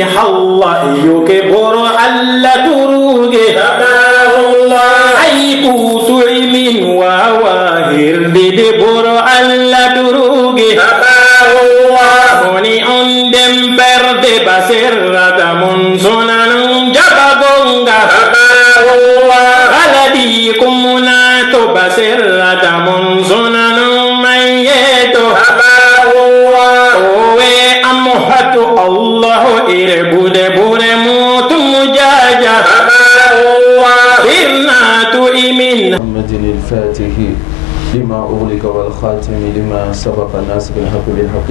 ni halla yuke boro alla turuge Allah ay kutu min wa hirdi de boro alla turuge Allah oni on dem berde basirata mun sunan jabagonga Allah aladi kumuna to basirata mun sunan mayeto الله إربود بور موت مجاجة برنات إمين محمد الفاتح لما أغلق والخاتم لما سبق الناس بالحق بالحق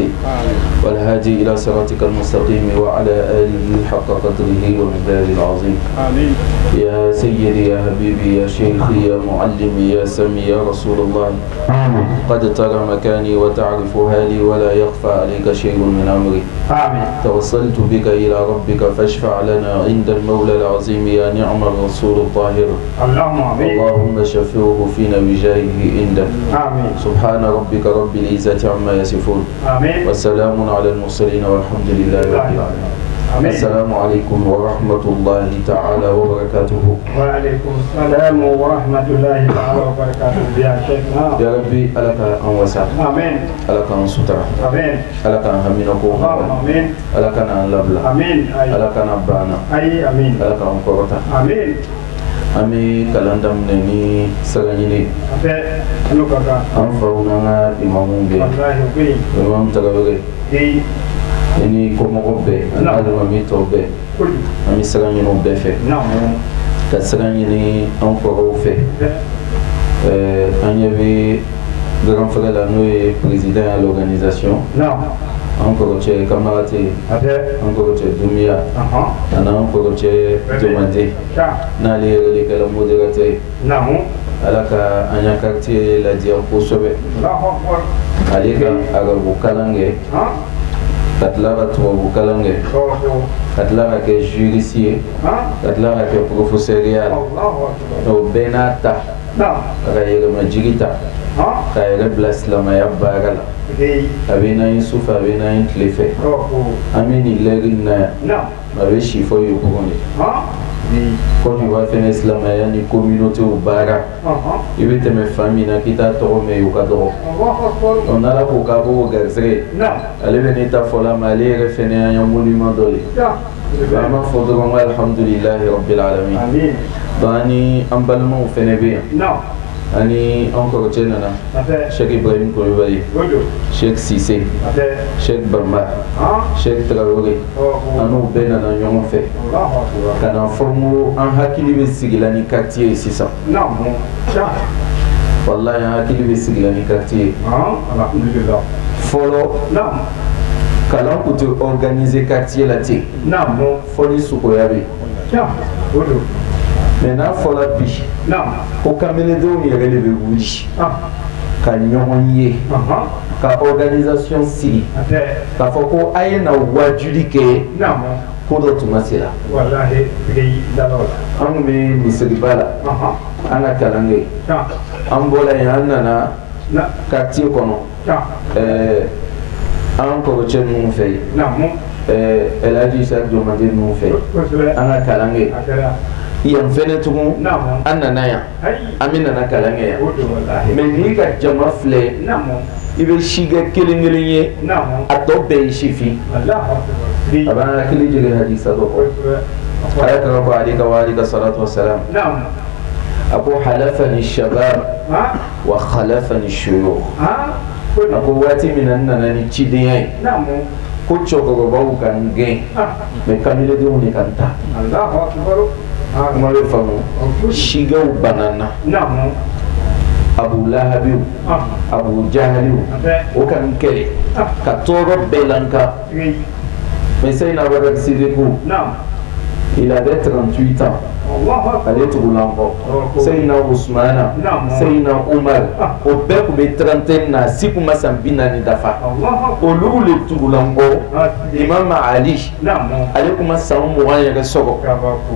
والهادي إلى صراطك المستقيم وعلى آله حق قدره ومقداره العظيم آمين. يا سيدي يا حبيبي يا شيخي يا معلمي يا سمي يا رسول الله آمين. قد ترى مكاني وتعرف حالي ولا يخفى عليك شيء من أمري آمين. توصلت بك إلى ربك فاشفع لنا عند المولى العظيم يا نعم الرسول الطاهر اللهم شفعه فينا بجاهه عندك آمين. سبحان ربك رب العزة عما يصفون آمين. والسلام على المرسلين والحمد لله رب العالمين. آمين. السلام عليكم ورحمة الله تعالى وبركاته. وعليكم السلام ورحمة الله تعالى وبركاته يا شيخنا. يا ربي ألك أن وسع آمين. ألك أن سترة آمين. ألك أن همينكو آمين. ألك أن لبلا آمين. ألك أن بانا آمين. ألك أن قرطة آمين. Ami kalandam neni sarangini an fauna imamu be imam tagawege ini komo be alama mi to be ami sarangino be fe ka sarangini an ko fe an yavi grand frère la nous président de l'organisation encore chez camarade encore chez Dumia ana encore chez Domande nali le kala modérateur alaka anya quartier la dia ko sobe alika arabu kalange katlara to kalange katlara ke juricier katlara ke professeur no benata kaya majigita kaya blas lama ya bagala abena Yusuf abena Tlefe amini lerina abe chifo yo konde quand tu vas faire l'islam il y a une communauté au bara il veut te mettre famille na kita to me yo kadro on a la kokabo gazre allez venir ta fola malé refene un monument doli vraiment faudra alhamdulillah rabbil alamin amin bani ambalmo fenebe ani encore chenana Cheikh Ibrahim Koulibaly Cheikh Cissé Cheikh Bamba Cheikh Traoré anu bena na nyongo fe kana formu an hakili be sigilani quartier sisa wallahi an hakili be sigilani quartier alhamdulillah folo kala kuti organiser quartier la ti foli suko yabe maintenant fola bi ko kamene do mi yɛrɛ de bɛ wuli ka ɲɔgɔn ye ka organisation sigi k'a fɔ ko a ye na wajuli kɛ ko dɔ tun ma se la an tun bɛ misiriba la an ka kalan kɛ an bɔra yen an nana quartier kɔnɔ an kɔrɔcɛ ninnu fɛ yen El Hadji Isa Domande ninnu fɛ an ka kalan kɛ yan fɛnɛ tugun an nana yan an bɛ nana kalan kɛ yan mais n'i ka jama filɛ i bɛ si kɛ kelen kelen ye a tɔ bɛɛ ye sifin a b'an hakili jigin hadisa dɔ kɔ ala ka fɔ ale ka wa ale ka salatu wa salam a ko halafani shabab wa khalafani shuyukh a ko waati min na n nana ni cidenya ye ko cɛkɔrɔbaw ka n gɛn mais kamilendenw de ka n ta kuma bɛ faamu sigaw banana Abu Lahabiw Abu Jahaliw o ka n kɛlɛ ka tɔɔrɔ bɛɛ la n kan mais Seydina Abubakar Sidiku il avait 38 ans ale tugulan kɔ Seydina Usmana Seydina Umar o bɛɛ tun bɛ trentaine na si kun ma san 40 dafa olu le tugulan kɔ Imam Ali ale kun ma san 20 yɛrɛ sɔrɔ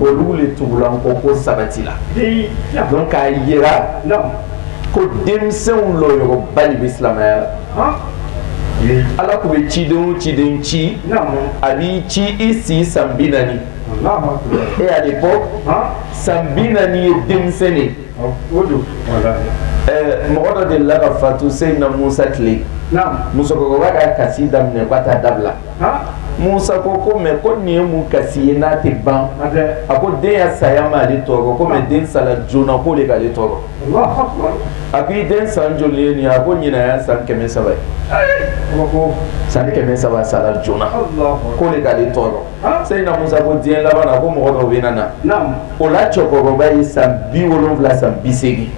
olu le tugulan kɔ ko sabati la donc k'a yira ko denmisɛnw lɔyɔrɔba de bɛ silamɛya la ala ko be ciden ci a b'i ci i si san 40 et à l'époque san 40 ye denmisɛnnin ye mɔgɔ dɔ delila ka fatu Seyina Musa tile musokɔrɔba ka kasi daminɛ k'a t'a dabila Musa ko mais ko nin ye mun kasi ye n'a tɛ ban a ko den ya saya ma ale tɔɔrɔ ko mais den sala joona ko de k'ale tɔɔrɔ a ko i den san joli ye nin ye a ko ɲinan ya san 300 ye san 300 sala joona ko de k'ale tɔɔrɔ Seyina Musa ko diɲɛ laban na ko mɔgɔ dɔw bɛ na o la cɛkɔrɔba ye san 70 san 80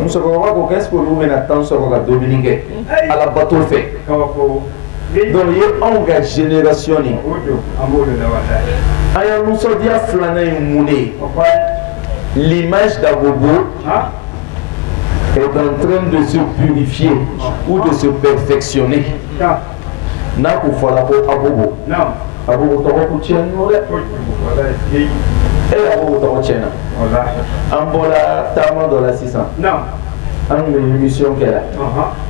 musokɔrɔba ko qu'est-ce que olu bɛna temps sɔrɔ ka dumuni kɛ ala bato fɛ donc ye anw ka génération ni an ya nisɔndiya filanan ye mun de ye l'image d'Abobo est en train de se purifier ou de se perfectionner n'a ko fɔla ko Abobo Abobo tɔgɔ ko tiɲɛ n'o dɛ Abobo tɔgɔ tiɲɛna an bɔra taama dɔ la sisan an bɛ émission kɛ la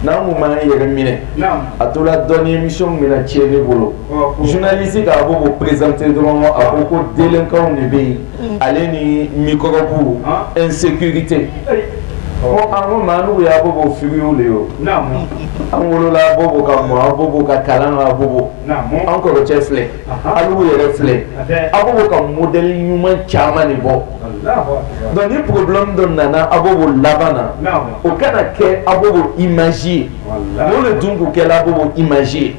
n'an kun m'an yɛrɛ minɛ a tora dɔɔni émission min na tiɲɛ ne bolo journaliste ka Abobo présenter dɔrɔn a ko ko delenkanw de bɛ yen ale ni microbe insécurité ko an ko maa n'u ye Abobo firiw de ye o an wolola Abobo ka mɔ Abobo ka kalan Abobo an kɔrɔcɛ filɛ Aliou yɛrɛ filɛ Abobo ka modèle ɲuman caman de bɔ donc ni problème dɔ nana Abobo laban na o kana kɛ Abobo image ye mun de dun k'o kɛla Abobo image ye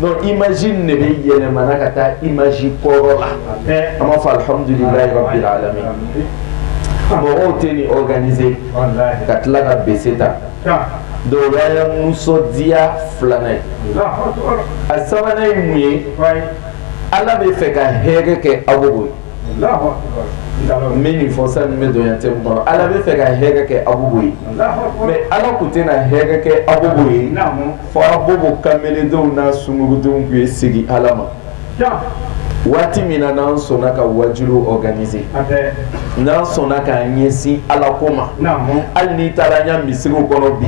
donc image nin de bɛ yɛlɛmana ka taa image kɔrɔ la an b'a fɔ alhamdulilayi rabbil alamin mɔgɔw tɛ nin organiser ka tila ka bese ta donc o y'a nisɔndiya filanan ye a sabanan ye mun ye ala bɛ fɛ ka hɛrɛ kɛ Abobo ye n bɛ nin fɔ sani n bɛ don yan tɛ mun kɔnɔ ala bɛ fɛ ka hɛrɛ kɛ Abobo ye mais ala tun tɛna hɛrɛ kɛ Abobo ye fo Abobo kameledenw n'a sunkurudenw tun ye segin ala ma waati min na n'an sɔnna ka wajilu organiser n'an sɔnna k'an ɲɛsin ala ko ma hali n'i taara an ya misiriw kɔnɔ bi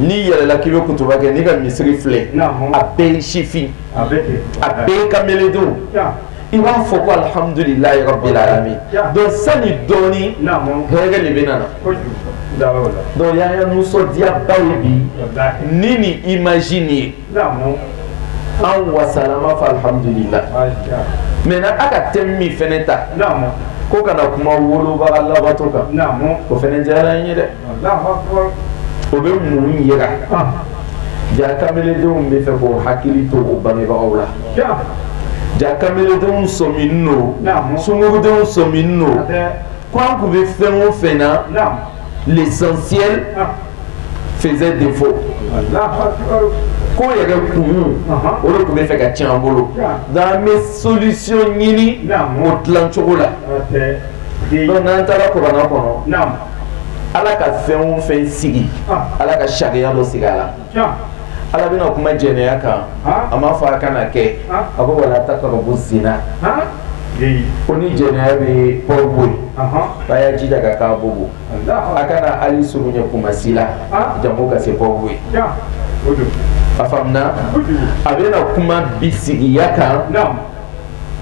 n'i yɛlɛla k'i bɛ kutuba kɛ n'i ka misiri filɛ a bɛɛ ye sifin a bɛɛ ye kameledenw i b'a fɔ ko alhamdulilayi rabbil alamin donc sani dɔɔni hɛrɛ de bɛ na donc y'an ya nisɔndiyaba ye bi ni nin image nin ye an wasala an b'a fɔ alhamdulilayi maintenant a ka thème min fɛnɛ ta ko kana kuma wolobaga labato kan o fɛnɛ diyara n ye dɛ o bɛ mun yira ja kameledenw bɛ fɛ k'o hakili to o bangebagaw la ja kameledenw sɔmin no sunkurudenw sɔmin no ko an kun bɛ fɛn o fɛn na l'essentiel faisait défaut ko yɛrɛ kun o de tun bɛ fɛ ka tiɲɛ an bolo donc an bɛ solution ɲini o dilancogo la donc n'an taara kuranna kɔnɔ ala ka fɛn o fɛn sigi ala ka sariya dɔ sigi a la ala bɛna kuma jɛnɛya kan a m'a fɔ a kana kɛ a ko wala taqrabu zina ko ni jɛnɛya bɛ pɔr boyi a y'a jija ka k'a bobo a kana hali surunya kumasi la jango ka se pɔr boyi a faamuna a bɛna kuma bisigiya kan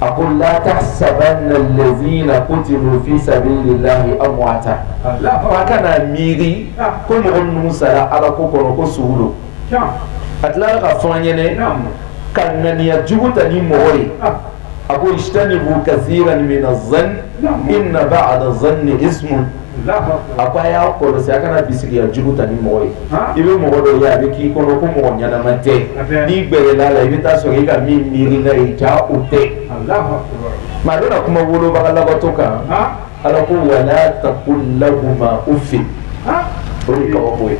a ko la tahsabanna allazina qutilu fi sabilillahi amwata a kana miiri ko mɔgɔ minnu sara ala ko kɔnɔ ko sugu don a tilala ka fɔ an ɲɛnɛ ka ŋaniya jugu ta ni mɔgɔ ye a ko ijtanibu kathiran min az-zann inna ba'da zanni ismun a ko a y'a kɔlɔsi a kana bisigiya jugu ta ni mɔgɔ ye i bɛ mɔgɔ dɔ ye a bɛ k'i kɔnɔ ko mɔgɔ ɲɛnama tɛ n'i gbɛrɛla la i bɛ taa sɔrɔ i ka min miiri n'a ye ja o tɛ maa a bɛna kuma wolobaga labato kan ala ko wala taqul lahuma uffin o de kabako ye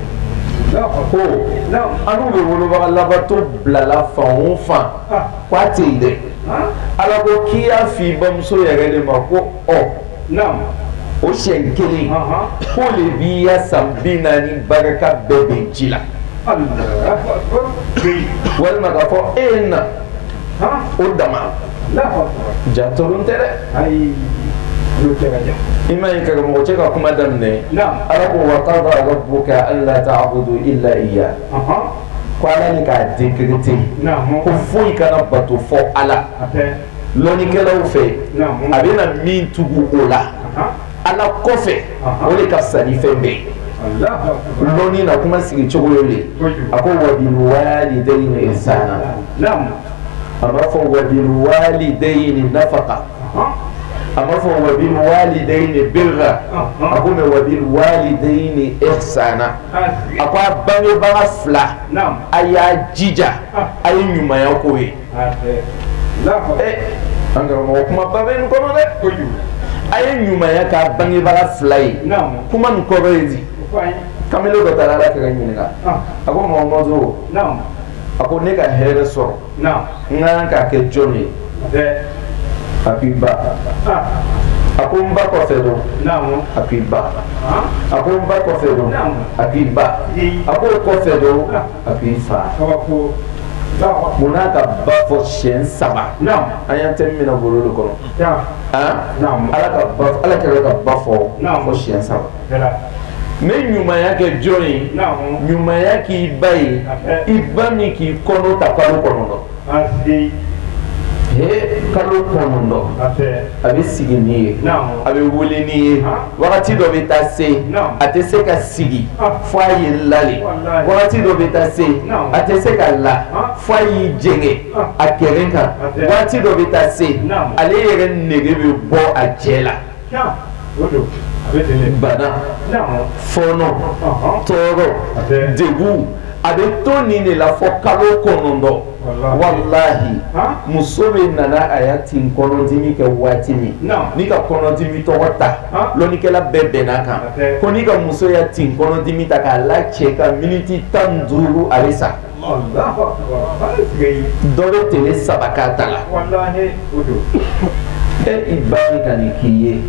ko an bɛ wolobaga labato bilala fan o fan k'a tɛ yen dɛ ala ko k'i y'a f'i bamuso yɛrɛ de ma ko o siɲɛ kelen k'o de b'i ya san 40 barika bɛɛ bɛ ji la walima k'a fɔ e ye na o dama ja tɔrɔ tɛ dɛ i ma ye karamɔgɔ cɛ ka kuma daminɛ ala ko wa qada rabbuka alla ta'budu illa iyyah Kwala ni ka décréter ko foyi kana bato fo ala lonikɛlaw fɛ a bɛna min tugu o la ala kɔfɛ o de ka fisa ni fɛn bɛɛ lɔni na kuma sigi cogo ye de a ko wabil walidayni ihsana a ma fɔ wabil walidayni nafaqa a ma fɔ wabil walidayni birra a ko mɛ wabil walidayni ihsana a ko a bangebaga fila a y'a jija a ye ɲumanya k'o ye an karamɔgɔ kuma ba bɛ nin kɔnɔ dɛ a ye ɲumanya k'a bangebaga fila ye kuma nin kɔrɔ ye di kamalen dɔ taara ala kɛ ka ɲininka a ko Mamadu a ko ne ka hɛrɛ sɔrɔ n kan k'a kɛ jɔn ye a k'i ba a ko n ba kɔfɛ don a k'i ba a ko n ba kɔfɛ don a k'i ba a ko o kɔfɛ don a k'i fa mun n'a ka ba fɔ siyɛn 3 an y'an tɛ min na bolo de kɔnɔ ala kɛra ka ba fɔ siyɛn 3 ne ɲumanya kɛ jɔn ye ɲumanya k'i ba ye i ba min k'i kɔnɔ ta kalo 9 kalo 9 a bɛ sigi n'i ye a bɛ wele n'i ye wagati dɔ bɛ taa se a tɛ se ka sigi fo a ye lale wagati dɔ bɛ taa se a tɛ se ka la fo a y'i jɛngɛ a kɛrɛ kan wagati dɔ bɛ taa se ale yɛrɛ nege bɛ bɔ a cɛ la bana fɔɔnɔ tɔɔrɔ degun a bɛ to nin de la fɔ kalo 9 wallahi muso bɛ nana a y'a tin kɔnɔdimi kɛ waati min n'i ka kɔnɔdimi tɔgɔ ta lɔnnikɛla bɛɛ bɛn'a kan ko n'i ka muso y'a tin kɔnɔdimi ta k'a la cɛ ka miniti 15 a bɛ sa dɔ bɛ tele 3 k'a ta la i ba min ka nin k'i ye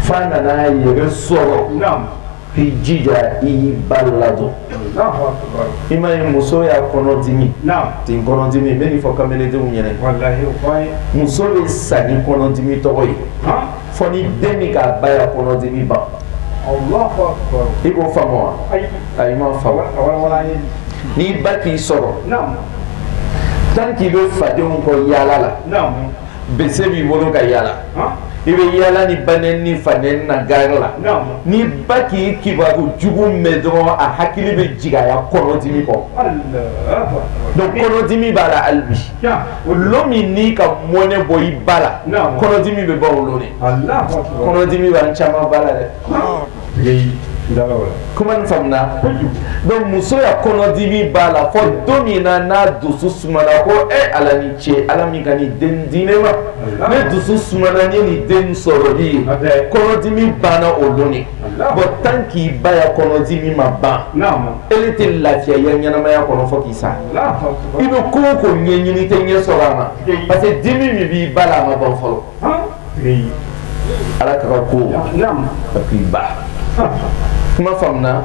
fa nana yɛrɛ sɔrɔ k'i jija i y'i ba ladon i ma ye muso y'a kɔnɔdimi tin kɔnɔdimi n bɛ nin fɔ kamaledenw ɲɛna muso bɛ sa ni kɔnɔdimi tɔgɔ ye fɔ ni den min k'a ba y'a kɔnɔdimi ban i b'o faamu wa ayi i m'a faamu n'i ba k'i sɔrɔ tant k'i bɛ fadenw kɔ yaala la bese b'i bolo ka yaala i bɛ yaala ni banɛni ni fanɛni na gare la ni ba k'i kibaru jugu mɛn dɔrɔn a hakili bɛ jigin a ya kɔnɔdimi kɔ donc kɔnɔdimi b'a la hali bi lo min n'i ka mɔnɛ bɔ i ba la kɔnɔdimi bɛ ban o lo de kɔnɔdimi b'an caman ba la dɛ kuma nin faamuna donc muso ya kɔnɔdimi b'a la fɔ don min na n'a dusu sumana ko ala ni cɛ ala min ka nin den di ne ma ne dusu sumana ni nin den sɔrɔli ye kɔnɔdimi banna o don de bon tant k'i ba ya kɔnɔdimi ma ban ele tɛ lafiya ya ɲɛnamaya kɔnɔ fɔ k'i sa i bɛ ko o ko ɲɛɲini tɛ ɲɛ sɔrɔ a ma parce que dimi min b'i ba la a ma ban fɔlɔ ala ka ko a k'i ba kuma faamuna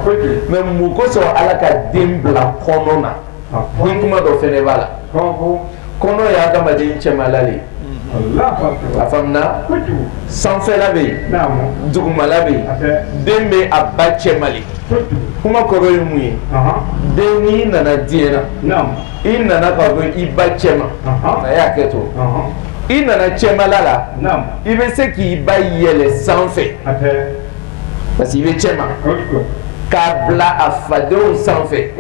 mais mun kosɔn ala ka den bila kɔnɔ na ni kuma dɔ fɛnɛ b'a la kɔnɔ ye adamaden cɛmala de a faamuna sanfɛla bɛ yen dugumala bɛ yen den bɛ a ba cɛmali kuma kɔrɔ ye mun ye den n'i nana diɲɛ na i nana ka bɔ i ba cɛma a y'a kɛ to i nana cɛmala la i bɛ se k'i ba yɛlɛ sanfɛ parce que i bɛ cɛma k'a bila a fadenw sanfɛ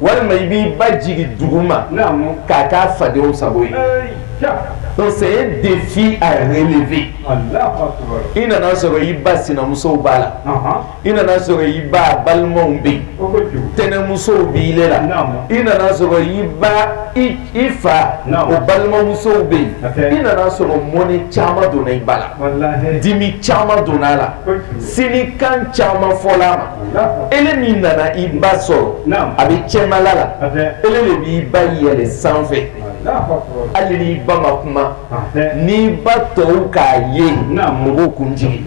walima i b'i ba jigin duguma k'a k'a fadenw sago ye donc c'est un défi à relever i nana sɔrɔ i ba sinamusow b'a la i nana sɔrɔ i ba balimaw bɛ yen tɛnɛmusow b'i le la i nana sɔrɔ i ba i fa o balimamusow bɛ yen i nana sɔrɔ mɔnɛ caman donna i ba la dimi caman donna a la sinikan caman fɔla a ma ele min nana i ba sɔrɔ a bɛ cɛmala la ele de b'i ba yɛlɛ sanfɛ hali n'i ba ma kuma n'i ba tɔw k'a ye mɔgɔw kun jigin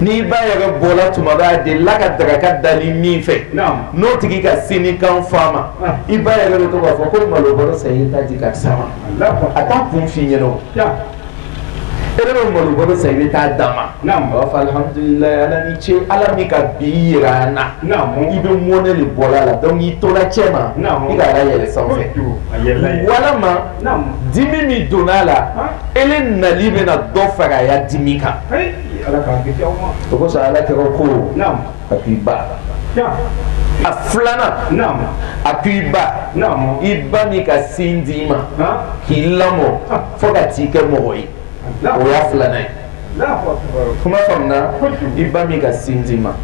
n'i ba yɛrɛ bɔra tuma bɛɛ a delila ka daraka dali min fɛ n'o tigi ka sinikan fɔ a ma i ba yɛrɛ bɛ to k'a fɔ ko malo bɔrɔ san i ta di karisa ma a t'a kun f'i ɲɛna o ele mo lo bo sai ta dama wa fa alhamdulillah ala ni che ala mi ka birana ibe mo ne le bola la donc i to la chema i ga la yele sanfɛ wala ma dimi mi donala ele nali be na dɔ fara ya dimi kan to ko sa ala ke ko akiba a filana akiba iba mi ka sindima k'i lamɔ fo ka t'i kɛ mɔgɔ ye o y'a filana ye kuma faamuna iba mi ka sindima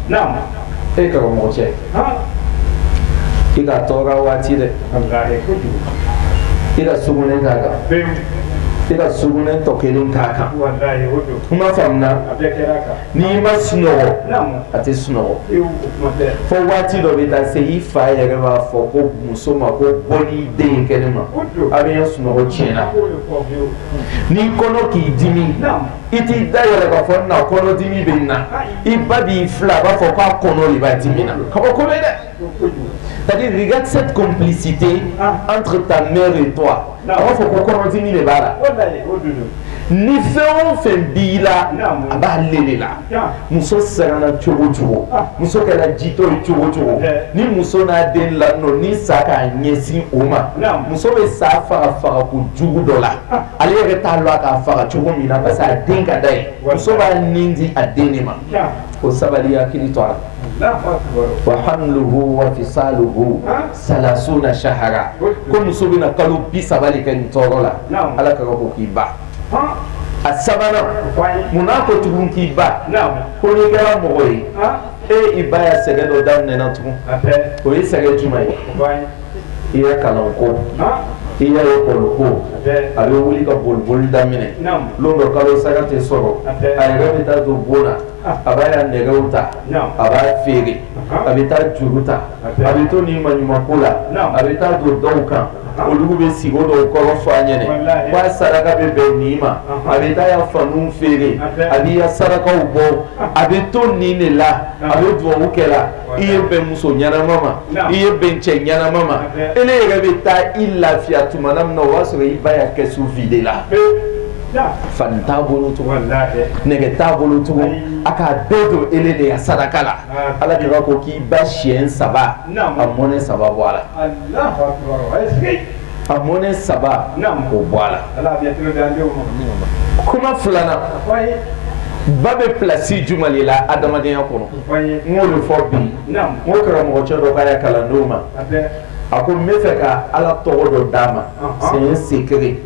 e karamɔgɔ cɛ i ka tɔɔrɔ waati dɛ i ka sugunɛ k'a kan i ka sugunɛ tɔ kelen k'a kan kuma faamuna n'i ma sunɔgɔ a tɛ sunɔgɔ fo waati dɔ bɛ taa se i fa yɛrɛ b'a fɔ ko muso ma ko bɔ n'i den kɛnɛ ma a bɛ sunɔgɔ tiɲɛna n'i kɔnɔ k'i dimi i t'i da yɛlɛ k'a fɔ na kɔnɔ dimi bɛ na i ba b'i fila a b'a fɔ k'a kɔnɔ de b'a dimi na kaba ko bɛ dɛ c'est-à-dire regarde cette complicité entre ta mère et toi a b'a fɔ ko kɔnɔ dimi de b'a la ni fɛn o fɛn b'i la a b'a lele la muso sɛgɛnna cogo o cogo muso kɛra jitɔ ye cogo o cogo ni muso n'a den ladon ni sa k'a ɲɛsin o ma muso bɛ sa faga faga ko jugu dɔ la ale yɛrɛ t'a lɔn a k'a faga cogo min na parce que a den ka d'a ye muso b'a nin di a den de ma o sabali hakili to a la wa hamluhu wa fisaluhu salasuna shahara ko muso bɛna kalo 30 de kɛ nin tɔɔrɔ la ala ka ko k'i ba a sabanan munna ko tugun k'i ba ko n'i kɛra mɔgɔ ye i ba ya sɛgɛ dɔ daminɛna tugun o ye sɛgɛ jumɛn ye i ye kalan ko i y'a ye kɔlɔ ko a bɛ wuli ka boliboli daminɛ lon dɔ kalo sara tɛ sɔrɔ a yɛrɛ bɛ taa don bon na a b'a ya nɛgɛw ta a b'a feere a bɛ taa juru ta a bɛ to nin maɲumanko la a bɛ taa don dɔw kan olu bɛ sigi o dɔw kɔrɔ fɔ a ɲɛnɛ k'a saraka bɛ bɛn nin ma a bɛ taa ya fanuw feere a b'i ya sarakaw bɔ a bɛ to nin de la a bɛ duwawu kɛ la i ye bɛn muso ɲɛnama ma i ye bɛn cɛ ɲɛnama ma ele yɛrɛ bɛ taa i lafiya tuma min na o b'a sɔrɔ i ba ya kɛsu vide la fani t'a bolo tugun nɛgɛ t'a bolo tugun a k'a bɛɛ don ele de ya saraka la ala kira ko k'i ba siɲɛ 3 a mɔnɛ 3 bɔ a la a mɔnɛ 3 k'o bɔ a la kuma filanan ba bɛ pilasi jumɛn de la adamadenya kɔnɔ n k'o de fɔ bi n ko karamɔgɔcɛ dɔ k'a ya kalandenw ma a ko n bɛ fɛ ka ala tɔgɔ dɔ d'a ma c'est un secret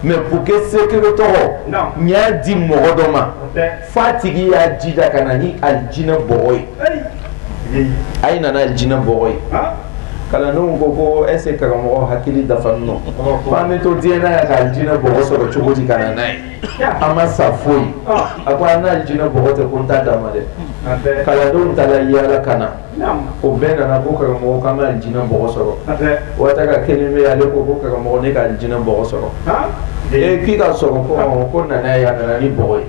mais pour que secret tɔgɔ n y'a di mɔgɔ dɔ ma f'a tigi y'a jija ka na ni alijinɛ bɔgɔ ye a ye nana alijinɛ bɔgɔ ye kalandenw ko est ce que karamɔgɔ hakili dafalen nɔ k'an bɛ to diɲɛ na yan ka alijinɛ bɔgɔ sɔrɔ cogo di ka na n'a ye an ma sa foyi a ko an n'alijinɛ bɔgɔ tɛ ko n t'a d'a ma dɛ kalandenw taara yaala ka na o bɛɛ nana ko karamɔgɔ k'an bɛ alijinɛ bɔgɔ sɔrɔ waati ka kelen bɛ yen ale ko karamɔgɔ ne ka alijinɛ bɔgɔ sɔrɔ k'i ka sɔrɔ ko nana ye a nana ni bɔgɔ ye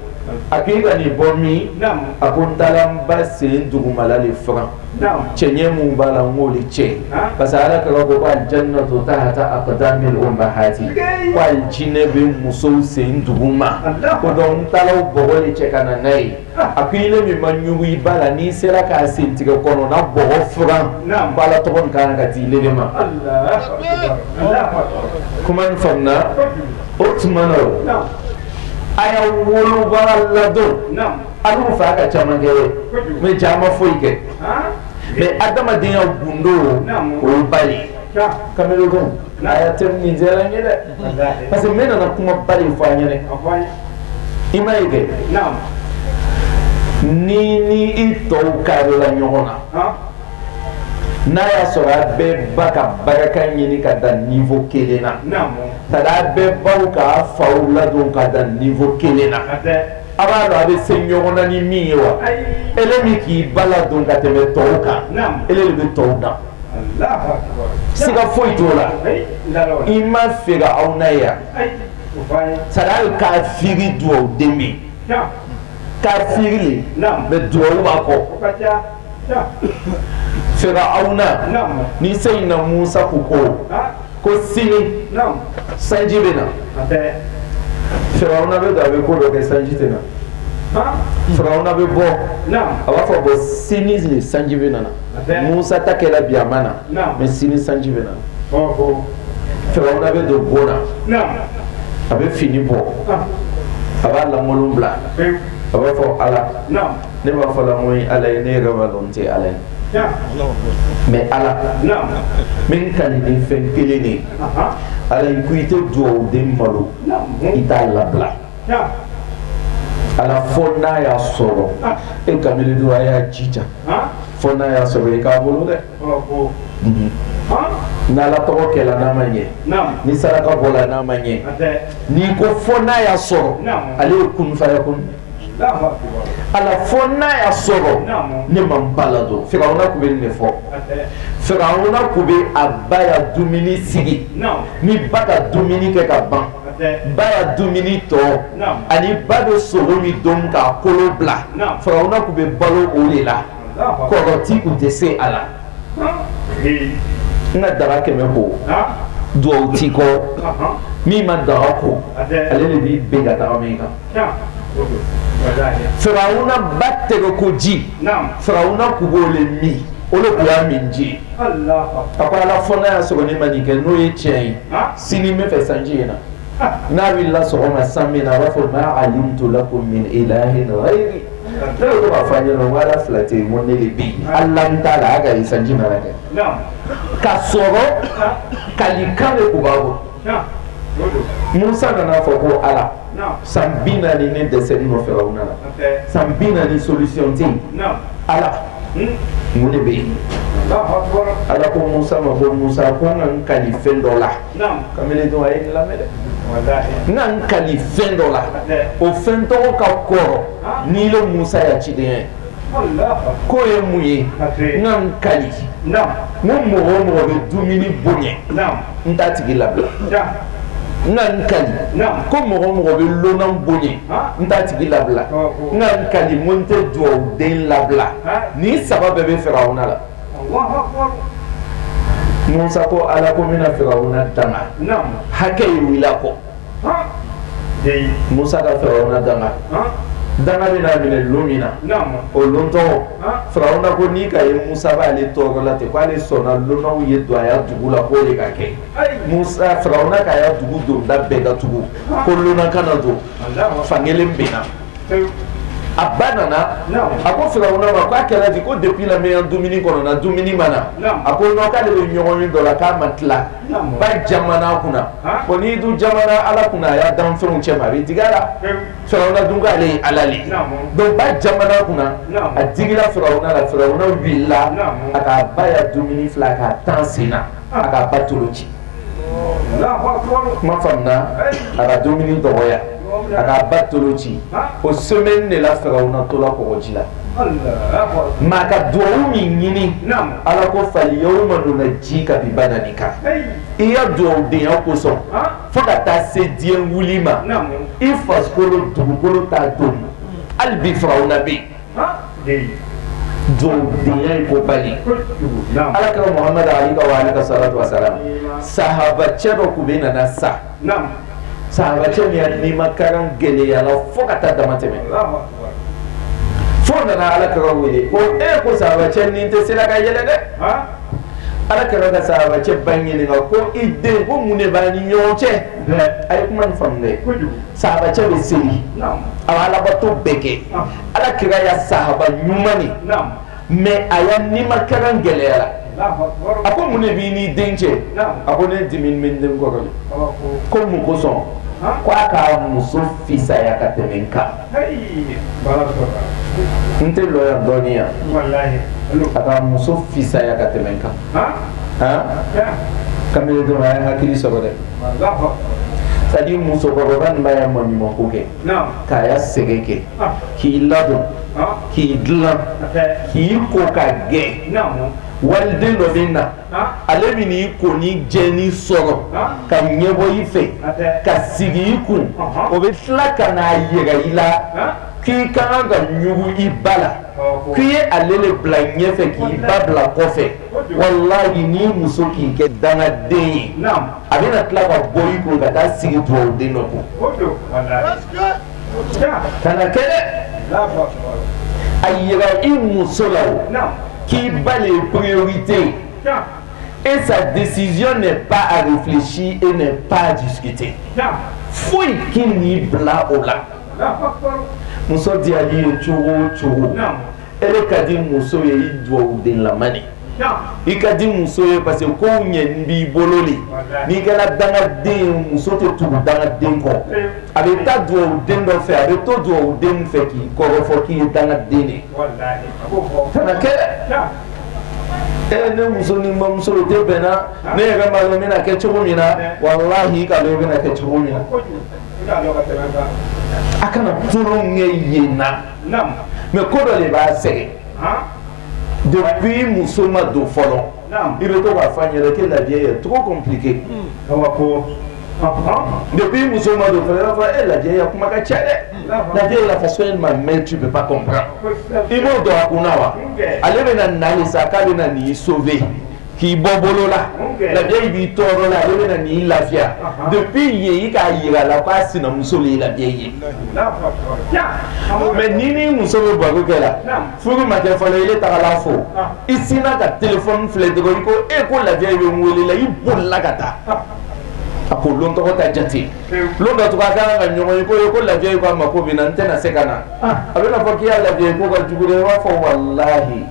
a k'i ka nin bɔ min a ko n taara n ba sen dugumala de faga cɛɲɛ mun b'a la n k'olu cɛ parce que ala kira ko aljannatu tahta aqdamil ummahati ko alijinɛ bɛ musow sen duguma ko donc n taara o bɔgɔ de cɛ ka na n'a ye a ko i ne min ma ɲugu i ba la n'i sera k'a sen tigɛ kɔnɔ na bɔgɔ furan ko ala tɔgɔ nin kan ka di ile de ma kuma nin faamuna o tuma na a y'a wolobara ladon a n'u fa ka caman kɛ mais jaa ma foyi kɛ mais adamadenya gundo o ye ba ye kamelodon a y'a tɛmɛ nin diyara n ye dɛ parce que n bɛ nana kuma ba de fɔ a ɲɛnɛ i m'a ye kɛ ni i tɔw karila ɲɔgɔn na n'a y'a sɔrɔ a bɛɛ ba ka baraka ɲini ka da niveau kelen na c'est-à-dire a bɛɛ baw k'a faw ladon ka da niveau kelen na a b'a dɔn a bɛ se ɲɔgɔn na ni min ye wa ele min k'i ba ladon ka tɛmɛ tɔw kan ele de bɛ tɔw dan siga foyi t'o la i ma fɛ ka aw na yan c'est-à-dire kafiri duwawu den bɛ yen kafiri le mais duwawu b'a kɔ Firauna ni Sayyidina Musa ko sini sanji bɛ na Firawuna bɛ don a bɛ ko dɔ kɛ sanji tɛ na Firawuna bɛ bɔ a b'a fɔ bɔn sini de sanji bɛ na Musa ta kɛra bi a ma na mais sini sanji bɛ na Firawuna bɛ don bon na a bɛ fini bɔ a b'a langolon bila a b'a fɔ Ala ne b'a fɔ la n ko Ala ye ne yɛrɛ b'a dɔn n tɛ Ala ye mais Ala min ka nin fɛn kelen de Ala ko i tɛ duwawuden malo i t'a labila Ala fɔ n'a y'a sɔrɔ e kamalen don a y'a jija fɔ n'a y'a sɔrɔ i k'a bolo dɛ n'Ala tɔgɔ kɛla n'a ma ɲɛ ni saraka bɔla n'a ma ɲɛ n'i ko fɔ n'a y'a sɔrɔ ale ye kun fayakun Ala fɔ n'a y'a sɔrɔ ne man ba la don Firawuna tun bɛ nin de fɔ Firawuna tun bɛ a ba ya dumuni sigi ni ba ka dumuni kɛ ka ban ba ya dumuni tɔ ani ba bɛ sogo min don k'a kolo bila Firawuna tun bɛ balo o de la kɔrɔti tun tɛ se a la n ka daga 100 ko duwawu t'i kɔ min ma daga ko ale de b'i ben ka taga min kan Firawuna ba tɛgɛ ko ji Firawuna kun b'o le min o le tun y'a min ji a ko Ala fɔ n'a y'a sɔrɔ ne ma nin kɛ n'o ye tiɲɛ ye sini n bɛ fɛ sanji in na n'a wulila sɔgɔma san min na a b'a fɔ ma alimtu lakum min ilahin ghayri ne bɛ to k'a fɔ a ɲɛna n ko Ala fila tɛ yen n ko ne de bɛ yen Ala n t'a la a ka sanji nana kɛ ka sɔrɔ kalikan de tun b'a bolo Musa nana fɔ ko Ala san 40 ne dɛsɛli nɔ Firawuna la san 40 solution tɛ yen Ala mun de bɛ yen Ala ko Musa ma ko Musa ko n ka n kali fɛn dɔ la kamalen don a ye nin lamɛn dɛ n ka n kali fɛn dɔ la o fɛn tɔgɔ ka kɔrɔ n'i le Musa ya ciden ye k'o ye mun ye n ka n kali n ko mɔgɔ o mɔgɔ bɛ dumuni bonya n t'a tigi labila n ka n kali ko mɔgɔ o mɔgɔ bɛ lonan bonya n t'a tigi labila n ka n kali n ko n tɛ duwawuden labila nin saba bɛɛ bɛ Firawuna la Musa ko Ala ko n bɛna Firawuna danga hakɛ ye wili a kɔ Musa ka Firawuna danga danga bɛna minɛ lon min na o lon tɔgɔ Firawuna ko n'i ka ye Musa b'ale tɔɔrɔ la ten k'ale sɔnna lonaw ye don a ya dugu la k'o de ka kɛ Musa Firawuna k'a ya dugu donda bɛɛ ka tugu ko lonan kana don fankelen bɛnna a ba nana a ko Firawuna ma k'a kɛra di ko depuis la mɛ yan dumuni kɔnɔ na dumuni ma na a ko non k'ale bɛ ɲɔgɔn ye dɔ la k'a ma tila ba jamana kunna bon n'i dun jamana Ala kunna a y'a dan fɛnw cɛ ma a bɛ digi a la Firawuna dun k'ale ye Ala le donc ba jamana kunna a digila Firawuna la Firawuna wulila a k'a ba ya dumuni fila k'a tan sen na a k'a ba tolo ci kuma faamuna a ka dumuni dɔgɔya a k'a ba tolo ci o semaine de la Firawuna tola kɔgɔji la ma ka duwawu min ɲini Ala ko fali yawma nunajjika bi badanika i ya duwawudenya kosɔn fo ka taa se diɲɛ wuli ma i farikolo dugukolo t'a don hali bi Firawuna bɛ yen duwawudenya ko bali Alakira Muhamadu alayhi wa salatu wa salam sahaba cɛ dɔ tun bɛ nana sa sahaba cɛ min n'i ma karan gɛlɛya la fo ka taa dama tɛmɛ fo nana Alakira wele ko ko sahaba cɛ nin tɛ sera ka yɛlɛ dɛ Alakira ka sahaba cɛ ba ɲininka ko i den ko mun de b'a ni ɲɔgɔn cɛ a ye kuma nin faamu dɛ sahaba cɛ bɛ seli a b'a labato bɛɛ kɛ Alakira ya sahaba ɲuman de mais a ya n'i ma karan gɛlɛya la a ko mun de b'i n'i den cɛ a ko ne dimi bɛ n den kɔrɔ de ko mun kosɔn ko a ka muso fisaya ka tɛmɛ n kan n tɛ lɔya dɔɔnin yan a ka muso fisaya ka tɛmɛ n kan kamalen dɔrɔn a ye hakili sɔrɔ dɛ c'est à dire musokɔrɔba nin b'a ya maɲumanko kɛ k'a ya sɛgɛn kɛ k'i ladon k'i dilan k'i ko ka gɛn waliden dɔ bɛ na ale bɛ n'i ko ni jɛni sɔrɔ ka ɲɛbɔ i fɛ ka sigi i kun o bɛ tila ka n'a yɛrɛ i la k'i kan ka ɲugu i ba la k'i ye ale le bila ɲɛfɛ k'i ba bila kɔfɛ walahi n'i muso k'i kɛ dangaden ye a bɛna tila ka bɔ i kun ka taa sigi dugawuden dɔ kun kana kɛ dɛ a yira i muso la o k'i ba le ye priorité et sa décision n'est pas à réfléchir et n'est pas à discuter foyi k'i n'i bila o la muso diyali ye cogo o cogo ele ka di muso ye i dugawuden lamani i ka di muso ye parce que kow ɲɛ b'i bolo le n'i kɛra dangaden ye muso tɛ tugu dangaden kɔ a bɛ taa dugawuden dɔ fɛ a bɛ to dugawuden fɛ k'i kɔrɔfɔ k'i ye dangaden de kana kɛ ne muso ni bamuso o tɛ bɛnna ne yɛrɛ b'a dɔn n bɛna kɛ cogo min na walahi k'a dɔn i bɛna kɛ cogo min na a kana tulon kɛ yen na mais ko dɔ de b'a sɛgɛn depuis muso ma don fɔlɔ i bɛ to k'a fɔ a ɲɛna que la vie est trop compliquée depuis muso ma don fɔlɔ i b'a fɔ la vie kuma ka ca dɛ la vie la façon elle m'a mis tu peux pas comprendre i m'o dɔn a kunna wa ale bɛna nali sa k'a bɛna n'i sauver k'i bɔ bolo la la vie b'i tɔɔrɔ la ale bɛna n'i lafiya depuis yen i k'a yira la k'a sinamuso le ye la vie ye mais ni ni muso bɛ baro kɛ la furu ma kɛ fɔlɔ i le tagala fo i sinna ka téléphone filɛ dɔrɔn i ko ko la vie bɛ n wele la i bolila ka taa a ko lon tɔgɔ ta jate lon dɔ tɔgɔ a kan ka ɲɔgɔn ye ko la vie ko a ma ko bɛ na n tɛna se ka na a bɛna fɔ k'i y'a la vie ko ka jugu dɛ i b'a fɔ walahi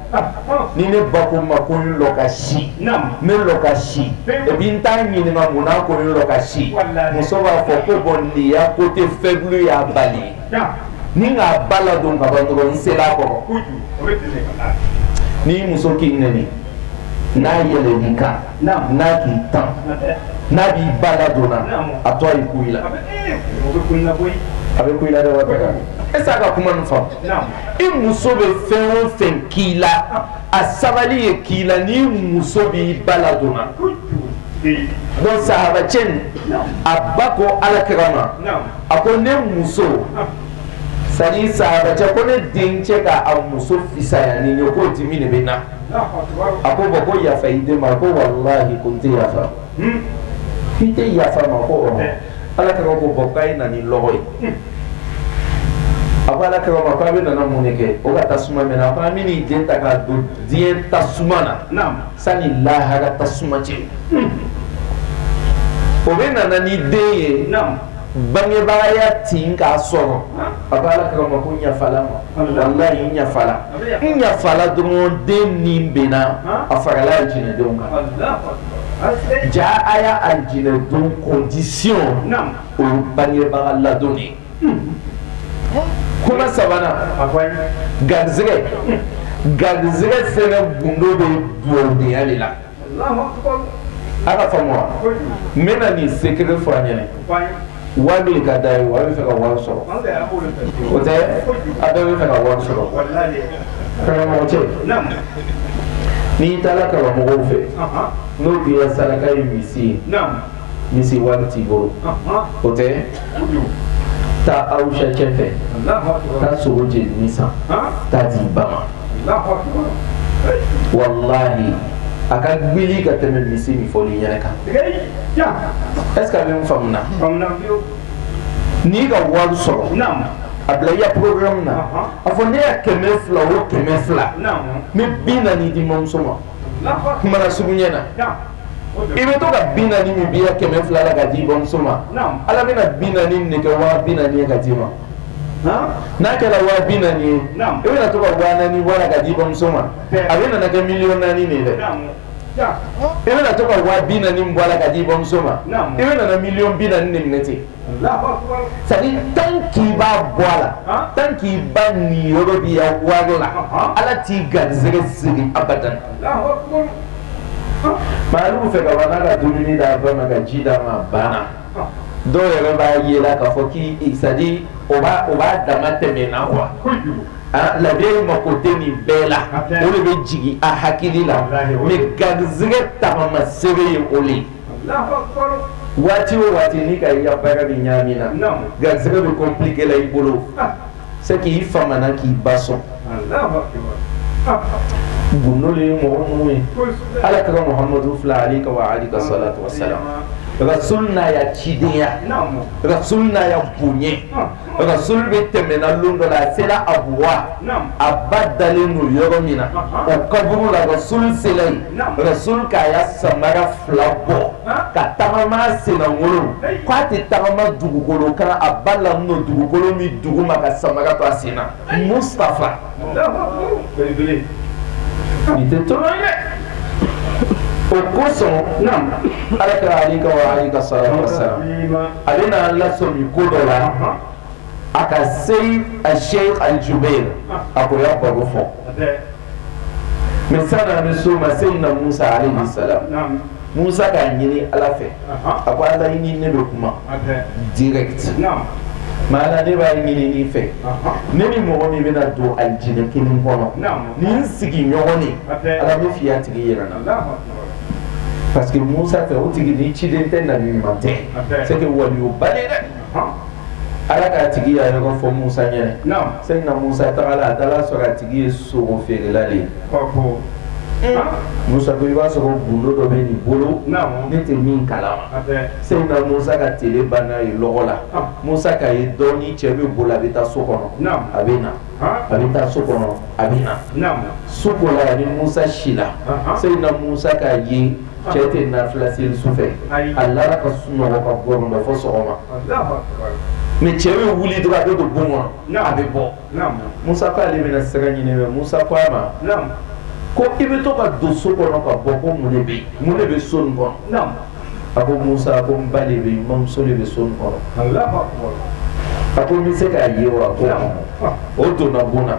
ni ne ba ko ma ko n lɔ ka si n bɛ lɔ ka si et puis n t'a ɲininka mun na ko n lɔ ka si muso b'a fɔ ko bɔn nin y'a côté faible y'a bali ni k'a ba ladon ka ban dɔrɔn n sera a kɔrɔ ni muso k'i nɛni n'a yɛlɛl'i kan n'a k'i tan n'a b'i ba ladonna a tɔ ye ku i la a bɛ ku i la dɛ wa tɛ ka est ce que a ka kuma nin faamu i muso bɛ fɛn o fɛn k'i la a sabali ye k'i la ni muso b'i ba ladonna donc sahaba cɛ a ba ko alakira ma a ko ne muso sani sahaba cɛ ko ne dencɛ ka a muso fisaya ni ye k'o dimi de bɛ na a ko bɔn ko yafa i den ma ko walahi ko n tɛ yafa k'i tɛ yafa ma ko alakira ko bɔn k'a ye na ni lɔgɔ ye a ko alakira ma k'a bɛ nana mun de kɛ o ka tasuma mɛnɛ a ko an bɛ n'i den ta k'a don diɲɛ tasuma na sani lahara tasuma cɛ o bɛ nana ni den ye bangebagaya tin k'a sɔrɔ a ko alakira ma ko n yafala ma walahi n yafala n yafala dɔrɔn den nin bɛnna a farala aljinɛdenw kan ja a y'a aljinɛdenw condition o ye bangebaga ladon de ye kuma sabanan garizɛgɛ fɛnɛ gundo bɛ duwawudenya de la a ka faamu wa n bɛna nin secret fɔ a ɲɛna wari ka da ye wa a bɛ fɛ ka wari sɔrɔ o tɛ a bɛɛ bɛ fɛ ka wari sɔrɔ karamɔgɔ cɛ n'i taara karamɔgɔw fɛ n'o b'i ka saraka ye misi ye misi wari t'i bolo o tɛ taa awusa cɛ fɛ taa sogo jenini san taa di ba ma walahi a ka gbili ka tɛmɛ misi min fɔli yɛrɛ kan est ce que a bɛ n faamu na n'i ka wari sɔrɔ a bila i ya programme na a fɔ ne ya 200 o 200 n bɛ 40 di mamuso ma kumana sugu ɲɛ na i bɛ to ka 40 min b'i ya 200 la ka di bamuso ma ala bɛna 40 nin de kɛ 40 ye ka di ma n'a kɛra 40 ye i bɛna to ka 40 bɔra ka di bamuso ma a bɛ nana kɛ 400 000 de dɛ i bɛna to ka 40 bɔra ka di bamuso ma i bɛ nana 40 000 de minɛ ten c'est à dire tant k'i b'a bɔ a la tant k'i ba niyɔrɔ b'i ya wari la ala t'i garizɛgɛ siri abadan maalu fɛ ka ban n'a ka dumuni d'a ba ma ka ji d'a ma a banna dɔw yɛrɛ b'a yela k'a fɔ k'i c'est à dire o b'a dama tɛmɛna quoi labɛn mako tɛ nin bɛɛ la o de bɛ jigin a hakili la mais garizɛgɛ tagama sere ye o le waati o waati n'i ka i ka baara bɛ ɲagami na garizɛgɛ bɛ compliqué la i bolo c'est qu'il famana qui basso bunole mo moy ala ka muhammadu sallallahu alaihi wa salatu wassalam rasulna ya chidiya rasulna ya bunye rasul be temena lundo la sela abwa abadale no yoromina o kaburu la rasul selai rasul ka ya samara flabo ka tamama sena ngolo kwati tamama dugukolo kana abala no dugukolo mi duguma ka samara to asina mustafa ite tonoye o koson nam alaka alika wa alika salatu wassalam alina Allah so mi kodola aka say al-Sheikh al-Jubair akoya bagofo mesana mesuma sayna Musa alayhi salam Musa ka nyini alafe akwa ala yini ne be kuma direct mala ne ba yini ni fe ne ni mo mi bena do aljina kinin kono ni sigi nyogoni ala be fiya tigi yerana parce que Musa fait au tigi ni chidente na ni mate c'est que wali o balere ala ka tigi ya ko fo Musa nyene c'est na Musa taala sura tigi so o fere lale Musa ko iba so bulo do be ni bolo ne te min kalama c'est na Musa ka tele bana yi logola Musa ka yi doni chebe bola beta sokono abena abita sokono abena sokola ni Musa shila c'est na Musa ka yi chete na flasil souffé Allah ka sunno ka gono da fo sokoma mais chebe wuli do ka do bongo abe bo Musa ka le mena sagani ne Musa kwa ma ko ibe to ka do sokono ka bo ko munebe son bon ako Musa ko mbale be mam sole be son bon Allah ako mi se ka yewa ko o do na bona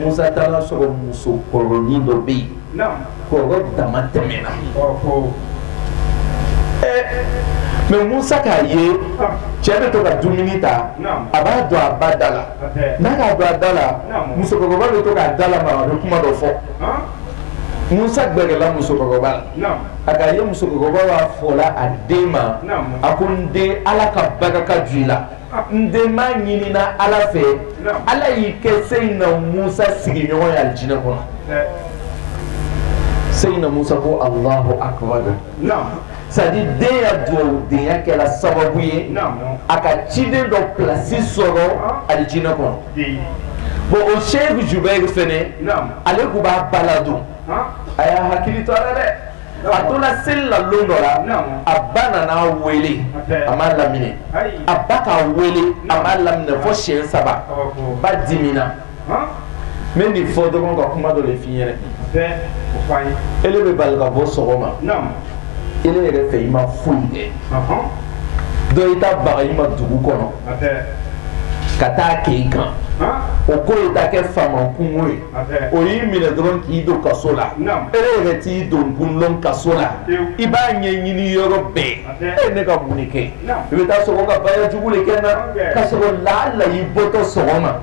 Musa tala so ko muso koloni do be ko go damatemena mais Musa ka ye chebe to ka duminita aba do abadala na ka do adala muso ko ba to ka dala ma do kuma do fo Musa gbegela muso ko ba aka ye muso ko ba wa fola adema akunde ala ka baga ka juila nde ma nyini na ala fe ala yi ke seyna Musa sigi nyoya aljina ko seyna Musa ko Allahu akbar sadi de ya do de ya kala sababu ye aka chide do place soro aljina ko bo o Sheikh Jubair fene ale ku ba balado aya hakili to ala atona sella londola abana na wele amala mine abaka wele amala mine fo shen saba ba dimina mais ni fo do ko kuma do le finyere ele be balga bo sogoma ele yere fe ima fuide do ita ba ima dugu kono kata keikan o ko ita ke fama kunwe o yi mine dron ki do kasola ere ti do kunlon kasola iba nyini yoro be ne ka munike be ta so ka baya jugule kenna kaso la yi boto sogoma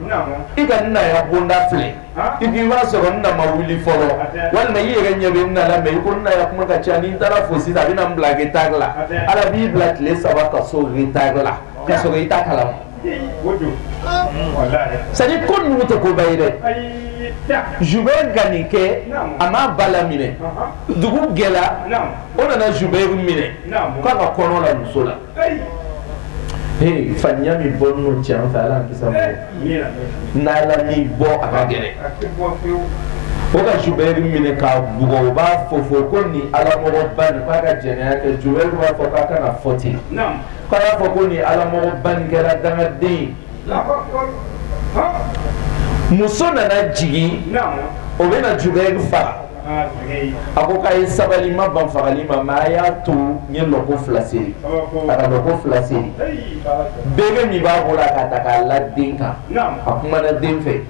iga na ya bonda fle iki wa so na mawuli folo wal na yere nyebe na la me ko na ya kuma ka chani tara fosi da bina mblage tagla ala bi black le sawa kaso ritagla kaso ita kala c'est-à-dire qu'on nous te cobaye Jubair ganike ama bala mine dugu gela on a Jubair mine quand on connaît la musola hey fanya mi bonno tian fala kisamo na la mi bo akagere o ka Jubair mine ka bugo ba fofo ko ni ala mo ban pa ka jena ke Jubair ba fo ka na foti kaya fo ko ni ala mo ban gela danga de muso nana jigi o bena Jubair fa ako ka ye sabali ma ban fagali ma ma ya to nye loko flasiri aka loko flasiri bebe mi ba bola ka ta ka la dinka akuma na den fe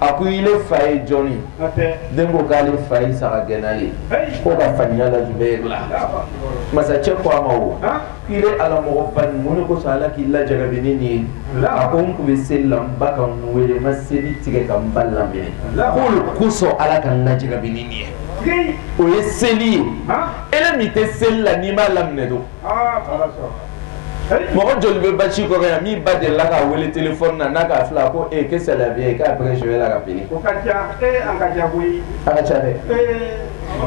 aku ile faye Johnny dengo kale faye saka genali ko ka fanya la Jubair la masa che ko amawo ile ala mo ban mun ko sala ki la jarabini ni akon ku be selam baka wele masedi tige kam balla me ko kuso ala kan na jarabini ni o ye seli ele mi te seli la ni ma lamine do mɔgɔ joli bɛ basi kɔrɔ yan min ba delila ka wele téléphone na n'a k'a fila ko qu'est-ce qu'elle a vie qu'après je vais la rappeler o ka ca an ka ca koyi a ka ca dɛ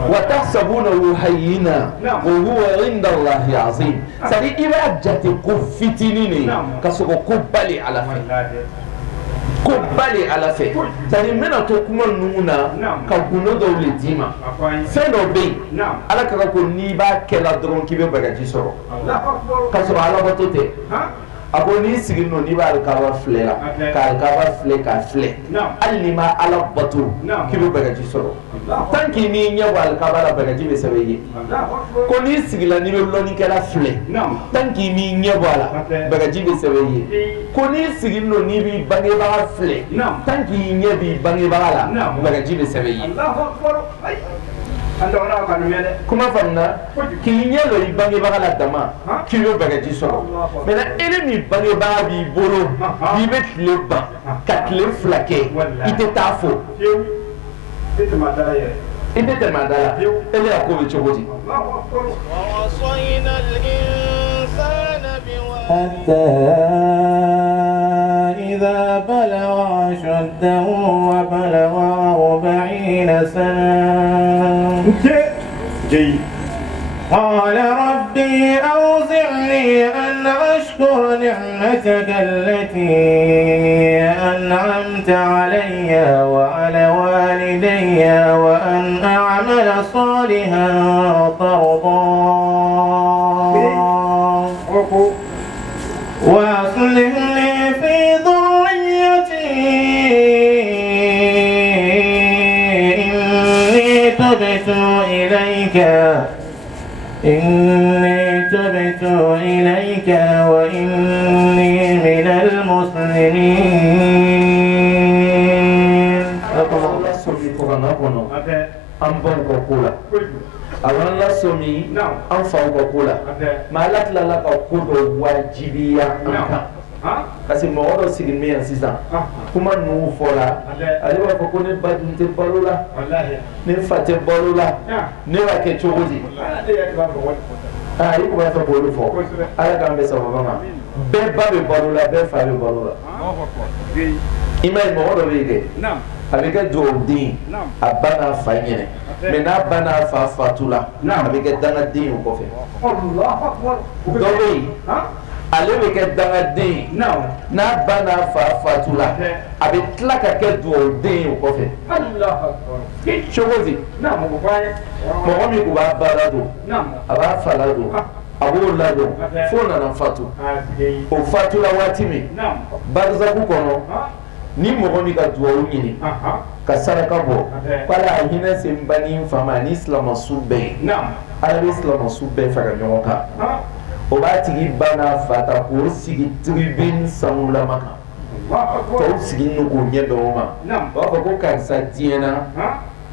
wa tahsabunahu hayyina wa huwa inda Allahi azim c'est-à-dire i b'a jate ko fitinin de ka sɔrɔ ko bali ala fɛ ko bali ala fɛ c'est-à-dire n bɛna to kuma ninnu na ka gundo dɔw le d'i ma fɛn dɔ bɛ yen ala ka ko n'i b'a kɛla dɔrɔn k'i bɛ bagaji sɔrɔ ka sɔrɔ ala bato tɛ a ko n'i sigi nɔ n'i b'a alikaba filɛ la ka alikaba filɛ k'a filɛ hali n'i ma ala bato k'i bɛ bagaji sɔrɔ tant que n'i ɲɛ bɔ alikaba la bagaji bɛ sɛbɛn i ye ko n'i sigila n'i bɛ lɔnnikɛla filɛ tant que n'i ɲɛ bɔ a la bagaji bɛ sɛbɛn i ye ko n'i sigi nɔ n'i b'i bangebaga filɛ tant que ɲɛ b'i bangebaga la bagaji bɛ sɛbɛn i ye kuma faamuna k'i ɲɛ lɔ i bangebaga la dama k'i bɛ bagaji sɔrɔ maintenant e min bangebaga b'i bolo n'i bɛ tile ban ka tile fila kɛ i tɛ taa fo i tɛ tɛmɛ a da la e ne y'a ko bɛ cogo di حتى إذا بلغ أشده وبلغ 40 سنة قال ربي أوزعني أن أشكر نعمتك التي أنعمت علي وعلى والدي وأن أعمل صالحا ترضاه وأصلح لي في ذريتي إني تبت إليك وإني من المسلمين. Allah somi kogana kono an baw ka ko la awon la somi an faw ka ko la ma ala tilala ka ko dɔ wajibiya an kan parce que mɔgɔ dɔ sigilen bɛ yan sisan kuma ninnu fɔla ale b'a fɔ ko ne ba dun tɛ balo la ne fa tɛ balo la ne b'a kɛ cogo di i kun b'a fɛ k'olu fɔ ala k'an bɛ sababa ma bɛɛ ba bɛ balo la bɛɛ fa bɛ balo la i ma ye mɔgɔ dɔ bɛ yen dɛ a bɛ kɛ dugawuden a ba n'a fa ɲɛnɛ mais n'a ba n'a fa fatula a bɛ kɛ dangaden ye o kɔfɛ dɔ bɛ yen ale bɛ kɛ dangaden n'a ba n'a fa fatula a bɛ tila ka kɛ dugawuden ye o kɔfɛ cogo di mɔgɔ min kun b'a ba ladon a b'a fa ladon a b'o ladon fo nana fatu o fatula waati min barisabu kɔnɔ ni mɔgɔ min ka duwawu ɲini ka saraka bɔ k'ala a hinɛ se n ba ni n fa ma ni silamɛsu bɛɛ ye ala bɛ silamɛsu bɛɛ fara ɲɔgɔn kan o b'a tigi ba n'a fa ta k'o sigi tribune sanulama kan tɔw sigi n'u k'o ɲɛ bɛn o ma o b'a fɔ ko karisa diɲɛna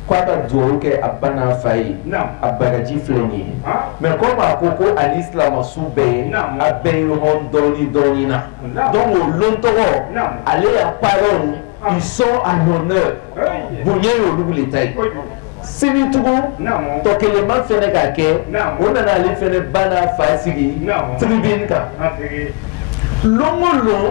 k'a ka duwawu kɛ a ba n'a fa ye a bagaji filɛ nin ye mais comme a ko ko ani silamɛsu bɛɛ ye a bɛɛ ye ɲɔgɔn dɔɔni dɔɔni na donc o lon tɔgɔ ale ya parents ils sont en honneur bonya y'olu le ta ye sini tugun tɔ kelenma fɛnɛ k'a kɛ o nana ale fɛnɛ ba n'a fa sigi tribune kan lon o lon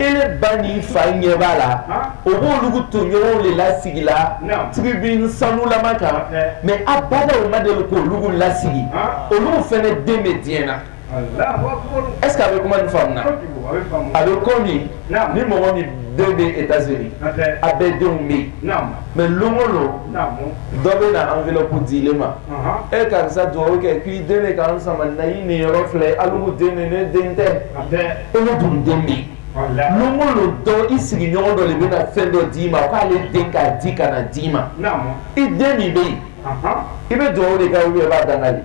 ele ba ni fa ɲɛ b'a la o b'olu toɲɔgɔnw de lasigi la tribune sanulama kan mais abada o ma deli k'olu lasigi olu fɛnɛ den bɛ diɲɛ na est ce que a bɛ kuma nin faamuna a bɛ komi ni mɔgɔ min den bɛ États-Unis a bɛɛ denw bɛ yen mais lon o lon dɔ bɛ na enveloppe dile ma karisa duwawu kɛ k'i den de k'an sama na i nin yɔrɔ filɛ alugu den de ne den tɛ e ne dun den bɛ yen lon o lon dɔ i sigiɲɔgɔn dɔ de bɛ na fɛn dɔ d'i ma k'ale den k'a di ka na d'i ma i den min bɛ yen i bɛ duwawu de kɛ ou bien i b'a dangali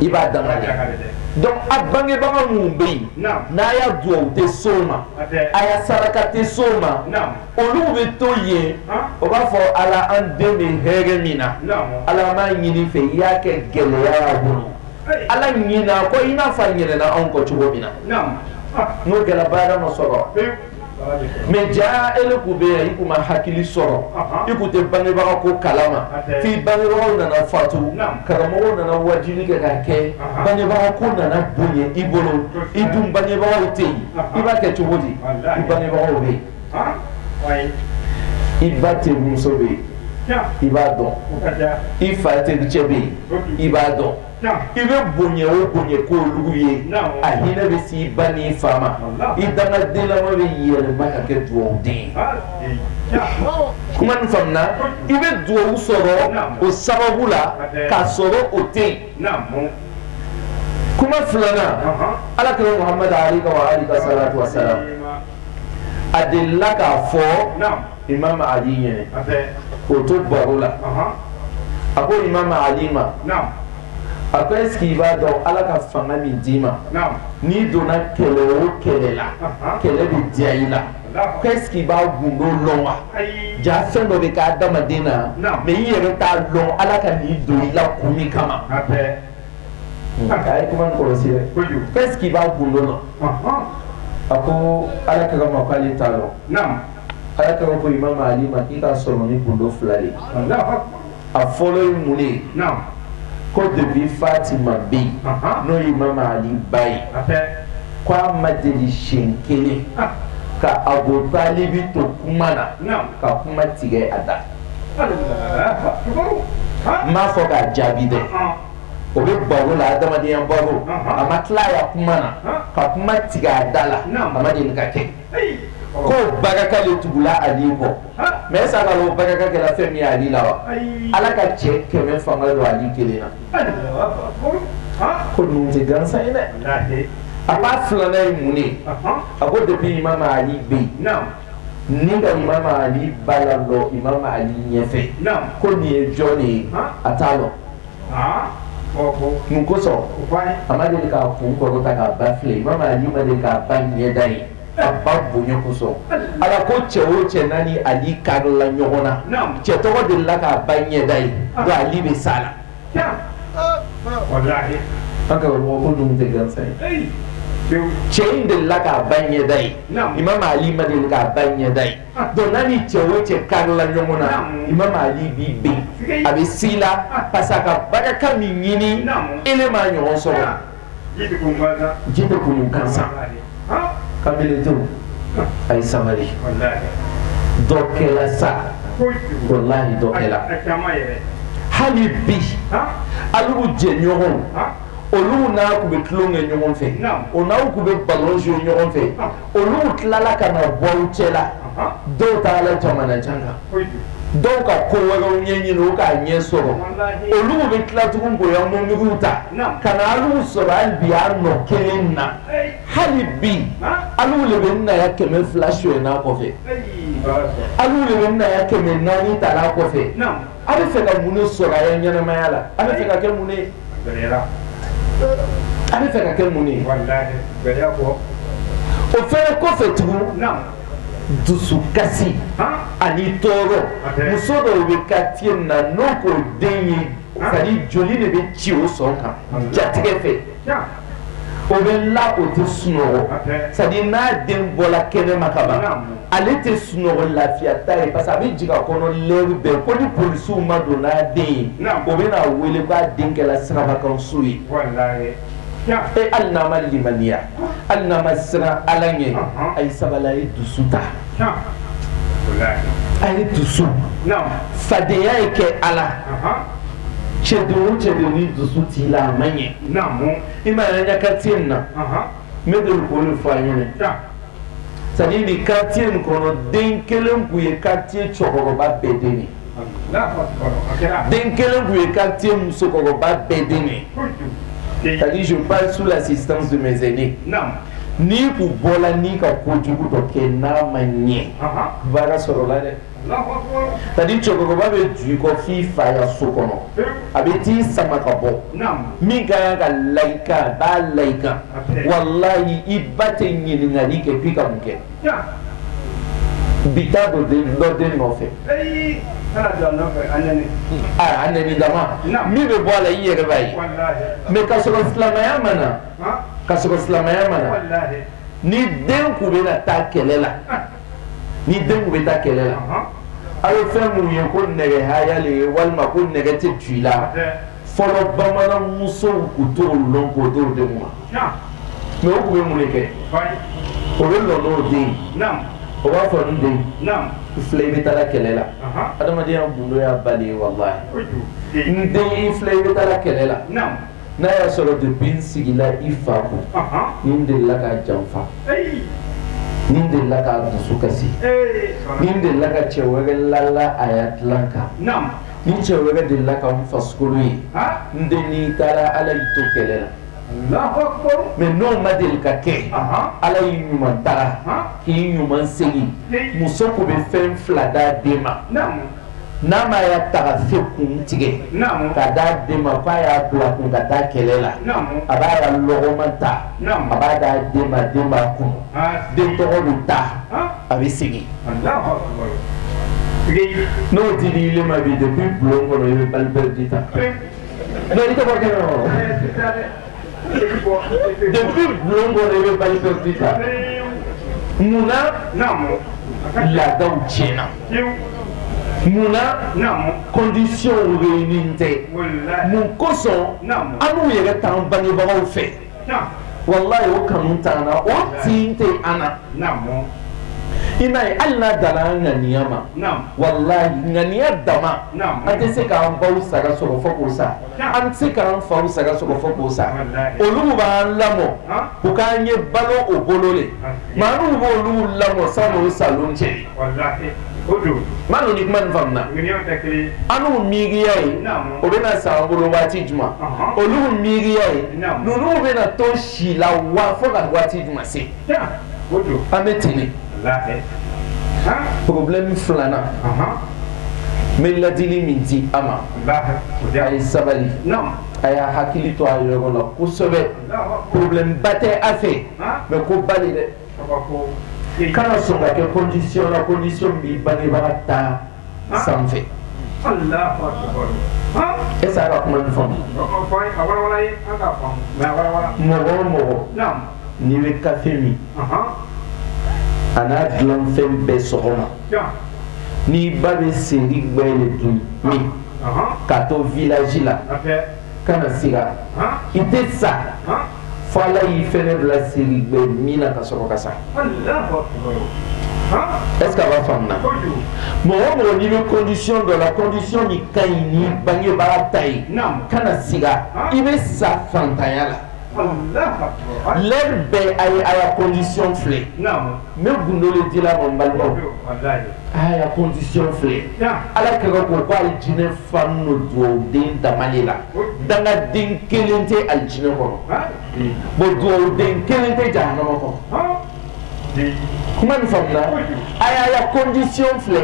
i b'a dangali donc a bangebaga minnu bɛ yen n'a y'a duwawu tɛ s'o ma a y'a saraka tɛ s'o ma olu bɛ to yen o b'a fɔ ala an den bɛ hɛrɛ min na ala m'a ɲini fɛ i y'a kɛ gɛlɛya y'a bolo ala ɲina ko i n'a fɔ a ɲinɛna anw kɔ cogo min na n'o gɛlɛya baara ma sɔrɔ mais ja ele ku be yi kuma hakili soro iku te bangebaga ko kalama fi bangebaga nana fatu karamo nana wajili ke ka ke bangebaga ko nana bunye ibolo idum bangebaga te iba ke chobodi bangebaga be iba te musobe iba don ifa te chebe iba don ibe bonye o bonye ko luguye ahina be si bani fama idanga dela mo be yele maka ke duo din kuma nfamna ibe duo usoro o sababu la ka soro o te kuma fulana ala kira muhammad ali wa ali salatu wassalam adilla ka fo imam ali ne o to barula ako imam ali ma après ce qui va donc ala ka fanga mi dima ni donna kele o kele la kele bi diaila qu'est-ce qui va gundo longa ja fendo be ka dama dina me yere ta long ala ka ni do ila kumi kama ay kuma ko sire qu'est-ce qui va gundo no ako ala ka ma kali talo ala ka ko imam ali ma ita solo ni gundo flali a follow muni ko depuis Fatima bi no imam ali bai kwa madeli shenkele ka Abu Talib to kumana ka kuma tige ada ma fo ka jabi de o be bawo la adama de yan bawo amatla ya kumana ka kuma tige adala amade ka ke ko bagaka le tugula ali ko mais ça va lo bagaka ke la femi ali la wa ala ka che ke men fanga do ali kelena ko nun te gansa ina apa flana imuni ako depuis imam ali be ni ga imam ali balalo imam ali nyefe ko ni joni atalo mun ko so amade ka fu ko ta ka bafle imam ali made ka ban yedai abba bonyo kuso ala ko chewo che nani ali karla nyona che to de la ka banye dai do ali be sala wallahi aka wo ko dum de gansa che inde la ka banye dai imam ali ma de ka banye dai do nani chewo che karla nyona imam ali bi be abi sila pasaka baka kamini ele ma nyon so jitu kun kansa kamile tu ay samari dokela sa wallahi dokela hali bi alu je nyogon olu na ku be tlonge nyogon fe ona ku be balonjo nyogon fe olu tlala kana bouchela do ta la jamana janga donc ko wego nyenyi no ka nyesoro olu be tlatugun go ya mo miguta kana alu soro al biar no kelenna hali bi alu le benna ya keme flash na ko fe alu le benna ya keme nani tala ko fe ale fe ka munu soro ya nyana mayala ale fe ka ke muni berera ale fe ka ke muni wallahi berera ko o fe ko fe tu dusu kasi ani toro muso do be quartier na noko denyi sadi joli ne be ci o sonka jatige fe o be la o te sunoro sadi na den bola kene makaba ale te sunoro lafiya tai parce que jiga kono lewu be ko ni police ma do na den o be na wele ba den kala siraba kan suyi wallahi e alnama limaniya alnama sira alanye ay sabala yi dusuta ay dusu fadeya ke ala chedo ni dusuti la manye imana nya katina medul ko le fanyene sadi ni katin kono den kelen ku ye katin chokoro ba bedeni den kelen ku ye katin musokoro ba bedeni. C'est-à-dire, je parle sous l'assistance de mes aînés. Ni ku bola ni ka kojugu to ke na manye. Vara sorola de. C'est-à-dire, tu vas be du ko fi fa ya sokono. Abeti samaka bo. Mi ga ga laika ba laika. Wallahi ibate nyini ngani ke pika mke. Bita do de no fe. Ah, anneni dama mi be bola yere bay mais kasoro islamaya mana kasoro islamaya mana ni den ku bɛ na taa kɛlɛ la ni den ku bɛ taa kɛlɛ la a bɛ fɛn mun ye ko nɛgɛ haya le ye walima ko nɛgɛ tɛ tu i la fɔlɔ bamanan musow kun t'o lɔn k'o d'o denw ma mais o kun bɛ mun de kɛ o bɛ lɔ n'o den o b'a fɔ n den i filɛ i bɛ taa kɛlɛ la adamadenya gundo y'a bali ye walahi n den i filɛ i bɛ taa kɛlɛ la n'a y'a sɔrɔ depuis n sigila i fa kun ni n delila k'a janfa ni n delila k'a dusu kasi ni n delila ka cɛ wɛrɛ lala a y'a dilan kan ni cɛ wɛrɛ delila ka n fasikolo ye n den n'i taara ala y'i to kɛlɛ la mais n'o ma deli ka kɛ ala y'i ɲuman taga k'i ɲuman segin muso ko bɛ fɛn fila d'a den ma n'a ma y'a ta ka se kun tigɛ ka d'a den ma k'a y'a bila kun ka taa kɛlɛ la a b'a ka lɔgɔma ta a b'a d'a den ma den b'a kun den tɔgɔ bɛ taa a bɛ segin n'o dir'i ma bi depuis bulon kɔnɔ i bɛ bali perdu ta non i tɛ bɔ kɛnɛ kɔnɔ depuis bulon kɔnɔ i bɛ bali perdu ta munna laadaw tiɲɛna munna condition réunie tɛ mun kosɔn an n'u yɛrɛ t'an bangebagaw fɛ walayi o kanu t'an na o tin tɛ an na i m'a ye hali n'a danna an ŋaniya ma walayi ŋaniya dama an tɛ se k'an baw saga sɔrɔ fo k'o sa an tɛ se k'an faw saga sɔrɔ fo k'o sa olu b'an lamɔ u k'an ye balo o bolo le maa n'u b'olu lamɔ san'o salon cɛ maa n'u ni kuma nin faamuna an n'u miiriya ye o bɛna san bolo waati juma olu miiriya ye ninnu bɛna to si la wa fo ka waati juma se an bɛ ten de. Problème filanan n bɛ ladili min di a ma a ye sabali a y'a hakili to a yɔrɔ la kosɛbɛ problème ba tɛ a fɛ mais ko ba de dɛ kana sɔn ka kɛ condition la condition b'i bangebaga ta sanfɛ est ce que a ka kuma nin faamu mɔgɔ o mɔgɔ n'i bɛ kafe min a n'a dilan fɛn bɛɛ sɔgɔma n'i ba bɛ seri gbɛɛ le dun min k'a to village la kana siga i tɛ sa fo ala y'i fɛnɛ bila seri gbɛɛ min na ka sɔrɔ ka sa est ce que a b'a faamuya mɔgɔ o mɔgɔ n'i bɛ condition dɔ la condition min ka ɲi ni bangebaga ta ye kana siga i bɛ sa fantanya la. L'air bɛɛ a y'a condition filɛ n bɛ gundo le di la ma n balimaw a y'a condition filɛ ala kɛra ko ko alijinɛ fa n'o dugawuden dama le la dangaden kelen tɛ alijinɛ kɔnɔ bon dugawuden kelen tɛ jahanama kɔnɔ kuma nin faamuna a y'a condition filɛ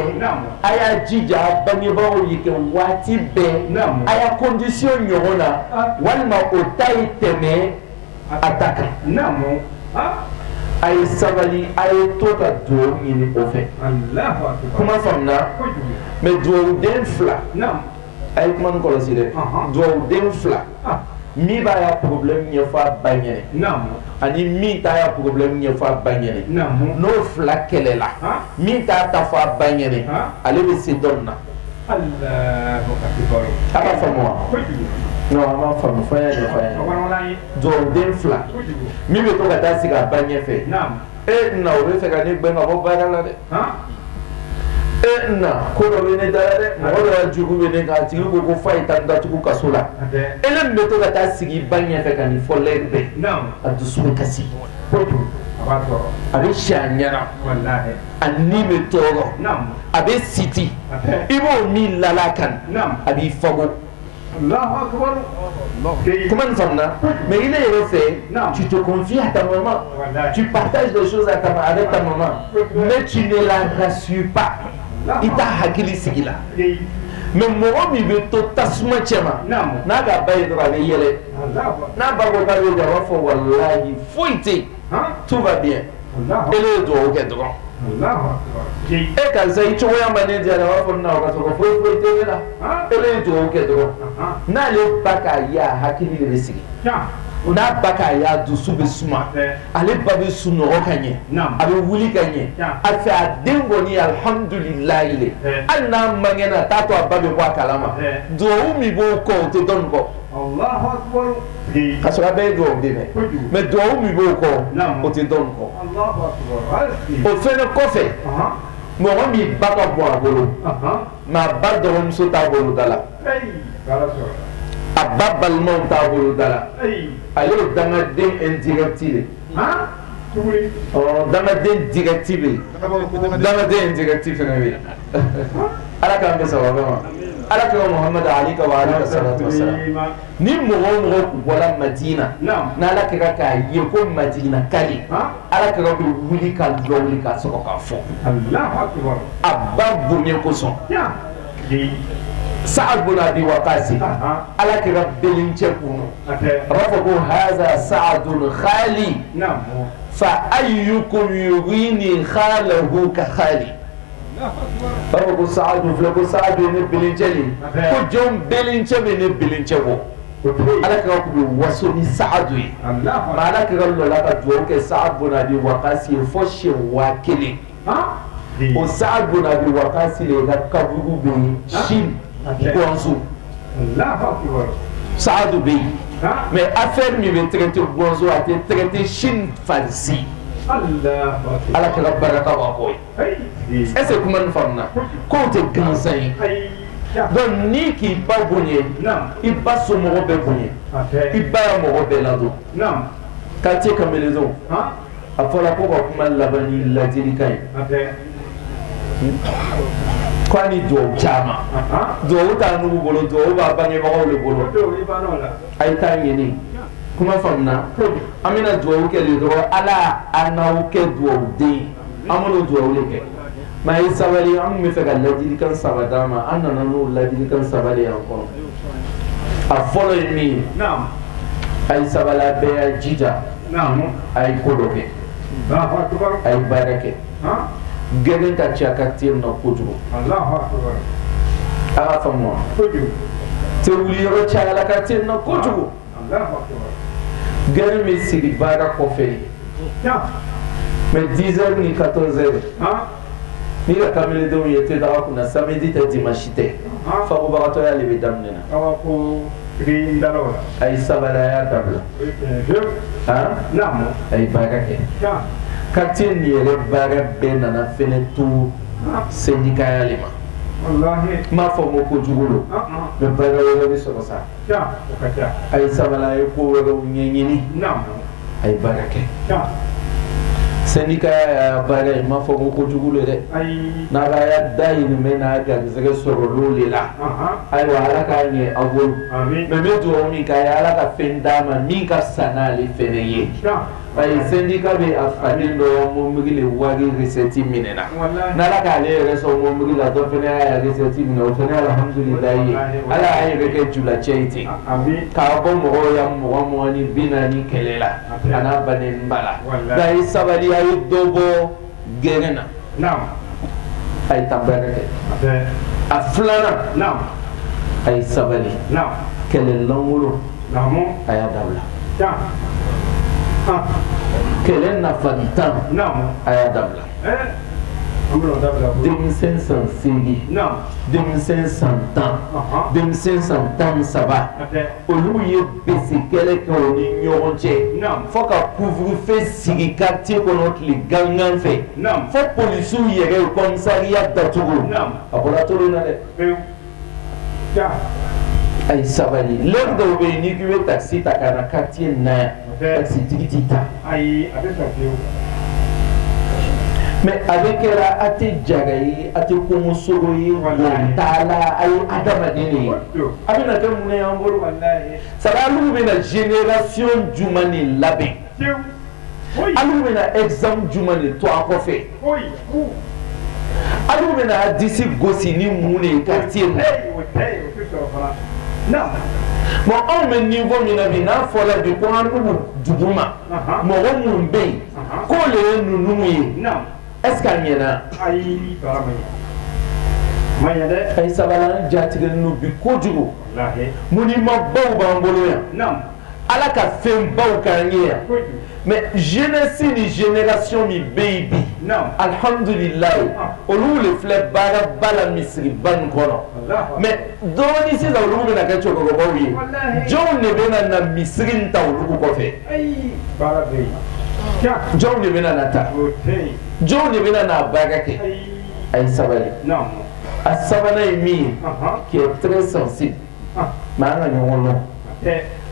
a y'a jija bangebagaw ye kɛ waati bɛɛ a y'a condition ɲɔgɔn na walima o ta ye tɛmɛ a ta kan a ye sabali a ye to ka duwawu ɲini o fɛ kuma faamuna mais duwawuden fila a ye kuma nin kɔlɔsi dɛ duwawuden fila min b'a y'a problème ɲɛfɔ a ba ɲɛnɛ ani min t'a y'a problème ɲɛfɔ a ba ɲɛnɛ n'o fila kɛlɛla min t'a ta fɔ a ba ɲɛnɛ ale bɛ se dɔ nin na a b'a faamu wa non a m'a faamu fo n y'a ɲɛfɔ a ɲɛna duwawuden fila min bɛ to ka taa sigi a ba ɲɛfɛ na o bɛ fɛ ka ne gɛn ka bɔ baara la dɛ na ko dɔ bɛ ne da la dɛ mɔgɔ dɔ ka jugu bɛ ne kan a tigi ko ko f'a ye taa datugu kaso la e ne min bɛ to ka taa sigi ba ɲɛfɛ ka nin fɔ lɛri bɛɛ a dusu bɛ kasi a bɛ si a ɲɛna a ni bɛ tɔɔrɔ a bɛ siti i b'o min lala kan a b'i fago comment nous sommes là mais il est fait tu te confies à ta maman tu partages des choses avec ta maman mais tu ne la rassures pas il t'a hakili sigi la mais mɔgɔ min bɛ to tasuma cɛ ma n'a ka ba ye dɔrɔn a bɛ yɛlɛ n'a ba ko k'a bɛ jɔ a b'a fɔ walahi foyi tɛ yen tout va bien ele ye dugawu kɛ dɔrɔn e karisa i cogoya ma ne diya la a b'a fɔ na o ka sɔrɔ foyi foyi tɛ ne la ele ye dugawu kɛ dɔrɔn n'ale ba k'a ye a hakili de bɛ sigi n'a ba k'a y'a dusu bɛ suma ale ba bɛ sunɔgɔ ka ɲɛ a bɛ wuli ka ɲɛ a fɛ a den kɔni alihamudulilayi le hali n'a man kɛnɛ t'a to a ba bɛ bɔ a kalama duwawu min b'o kɔ o tɛ dɔn nin kɔ ka sɔrɔ a bɛɛ ye duwawu den dɛ mɛ duwawu min b'o kɔ o tɛ dɔn nin kɔ o fɛnɛ kɔfɛ mɔgɔ min ba ka bɔ a bolo mɛ a ba dɔgɔmuso t'a bolo da la a ba balimaw t'a bolo da la ale ye dangaden indirecti de dangaden directi bɛ yen dangaden indirecti fɛnɛ bɛ yen ala k'an bɛ sababa ma ala kira muhamadu ali ka wa ala salatu wasalam ni mɔgɔ o mɔgɔ bɔra madina n'ala kira k'a ye ko madina kali ala kira bɛ wuli ka lɔwuli ka sɔrɔ k'a fɔ a ba bonya kosɔn Sa'ad bin Abi Waqqas ala kira belincɛ kunu a b'a fɔ ko haza Sa'adun khali fa ayyukum yughini khalahu ka khali a b'a fɔ ko Sa'adu filɛ ko Sa'adu ye ne belincɛ de ko jɔn belincɛ bɛ ne belincɛ bɔ ala kira tun bɛ waso ni Sa'adu ye nka ala kira lɔla ka dugawu kɛ Sa'ad bin Abi Waqqas ye fɔ siɲɛ 1000 o Sa'ad bin Abi Waqqas de ka kaburu bɛ yen Chine Guangzhou Saadu bɛ yen mais affaire min bɛ traité Guangzhou a tɛ traité Chine fansi ala kɛra baraka b'a kɔ ye est ce que kuma nin faamuna k'o tɛ gansan ye donc ni k'i ba bonya i ba somɔgɔ bɛ bonya i ba ya mɔgɔ bɛɛ ladon quartier Kamalenzo a fɔra ko ka kuma laban ni ladilikan ye ko ni duwawu caman duwawu t'a n'u bolo duwawu b'a bangebagaw de bolo a ye taa ɲini kuma faamuna an bɛna duwawu kɛ de dɔrɔn ala a n'aw kɛ duwawu den an bɛna duwawu de kɛ mɛ a ye sabali an tun bɛ fɛ ka ladilikan 3 d'a ma an nana n'o ladilikan 3 de y'an kɔnɔ a fɔlɔ ye min ye a ye sabali a bɛɛ y'a jija a ye ko dɔ kɛ a ye baara kɛ gɛrɛ ka ca quartier na kojugu a ka faamu wa tɛ wuli yɔrɔ cayala quartier na kojugu gɛrɛ bɛ sigi baara kɔfɛ mais 10 heures ni 14 heures n'i ka kamilendenw ye tɛ daga kunna samedi tɛ dimanche tɛ fagobagatɔya de bɛ daminɛ na a ye sabali a y'a dabila a ye baara kɛ quartier nin yɛrɛ baara bɛɛ nana fɛnɛ to syndicaya le ma n m'a fɔ ko kojugu don mɛ baara wɛrɛ bɛ sɔrɔ sa a ye sabali a ye ko wɛrɛw ɲɛɲini a ye baara kɛ syndicaya y'a baara ye n m'a fɔ ko kojugu don dɛ n'a ka y'a dahirimɛ n'a garisɛgɛ sɔrɔ l'o de la ayiwa ala k'a ɲɛ aw bolo mɛ n bɛ dugawu min k'a ye ala ka fɛn d'a ma min ka fisa n'ale fɛnɛ ye ayi syndicat bɛ a faden dɔ ye mobili le wari recette minɛ na n'ala k'ale yɛrɛ sɔn mobili la dɔ fɛnɛ y'a recette minɛ o fɛnɛ alhamdulilayi ye ala y'a yɛrɛ kɛ julacɛ ye ten k'a bɔ mɔgɔw ya 20 ni 40 kɛlɛ la a n'a bannen ba la nka a ye sabali a ye dɔ bɔ gɛrɛn na a ye taa baara kɛ a filanan a ye sabali kɛlɛ lankolon a y'a dabila kɛlɛ nafantan a y'a dabila denmisɛn san 8 denmisɛn san 10 denmisɛn san 13 olu ye bese kɛlɛ kɛ o ni ɲɔgɔn cɛ fo ka couvre-feu sigi quartier kɔnɔ tile gangan fɛ fo polisiw yɛrɛ ye commissariat datugu a bɔra toro na dɛ a ye sabali l'heure dɔw bɛ yen n'i k'i bɛ taxi ta ka na quartier na yan taxi tigi t'i ta mais a bɛ kɛra a tɛ jaga ye a tɛ kɔngɔsogo ye wɔn t'a la a ye adamaden de ye a bɛna kɛ mun ye an bolo sabu alu bɛna génération jumɛn de labɛn alu bɛna exemple jumɛn de to a kɔfɛ alu bɛna a disi gosi ni mun de ye quartier na bon anw bɛ niveau min na bi n'a fɔra bi ko an n'u dugu ma mɔgɔ minnu bɛ yen k'o le ye ninnu ye est ce que a ɲɛna a ye sabali an jatigɛlen don bi kojugu mun ni ma baw b'an bolo yan ala ka fɛn baw k'an ye yan mais jeunesse ni génération min bɛ yen bi alhamdulilayi olu le filɛ baaraba la misiriba nin kɔnɔ mais dɔɔni sisan olu bɛna kɛ cɛkɔrɔbaw ye jɔnw de bɛna na misiri in ta olu kɔfɛ jɔnw de bɛna na ta jɔnw de bɛna na baara kɛ a ye sabali a sabanan ye min ye qui est très sensible mais an ka ɲɔgɔn lɔn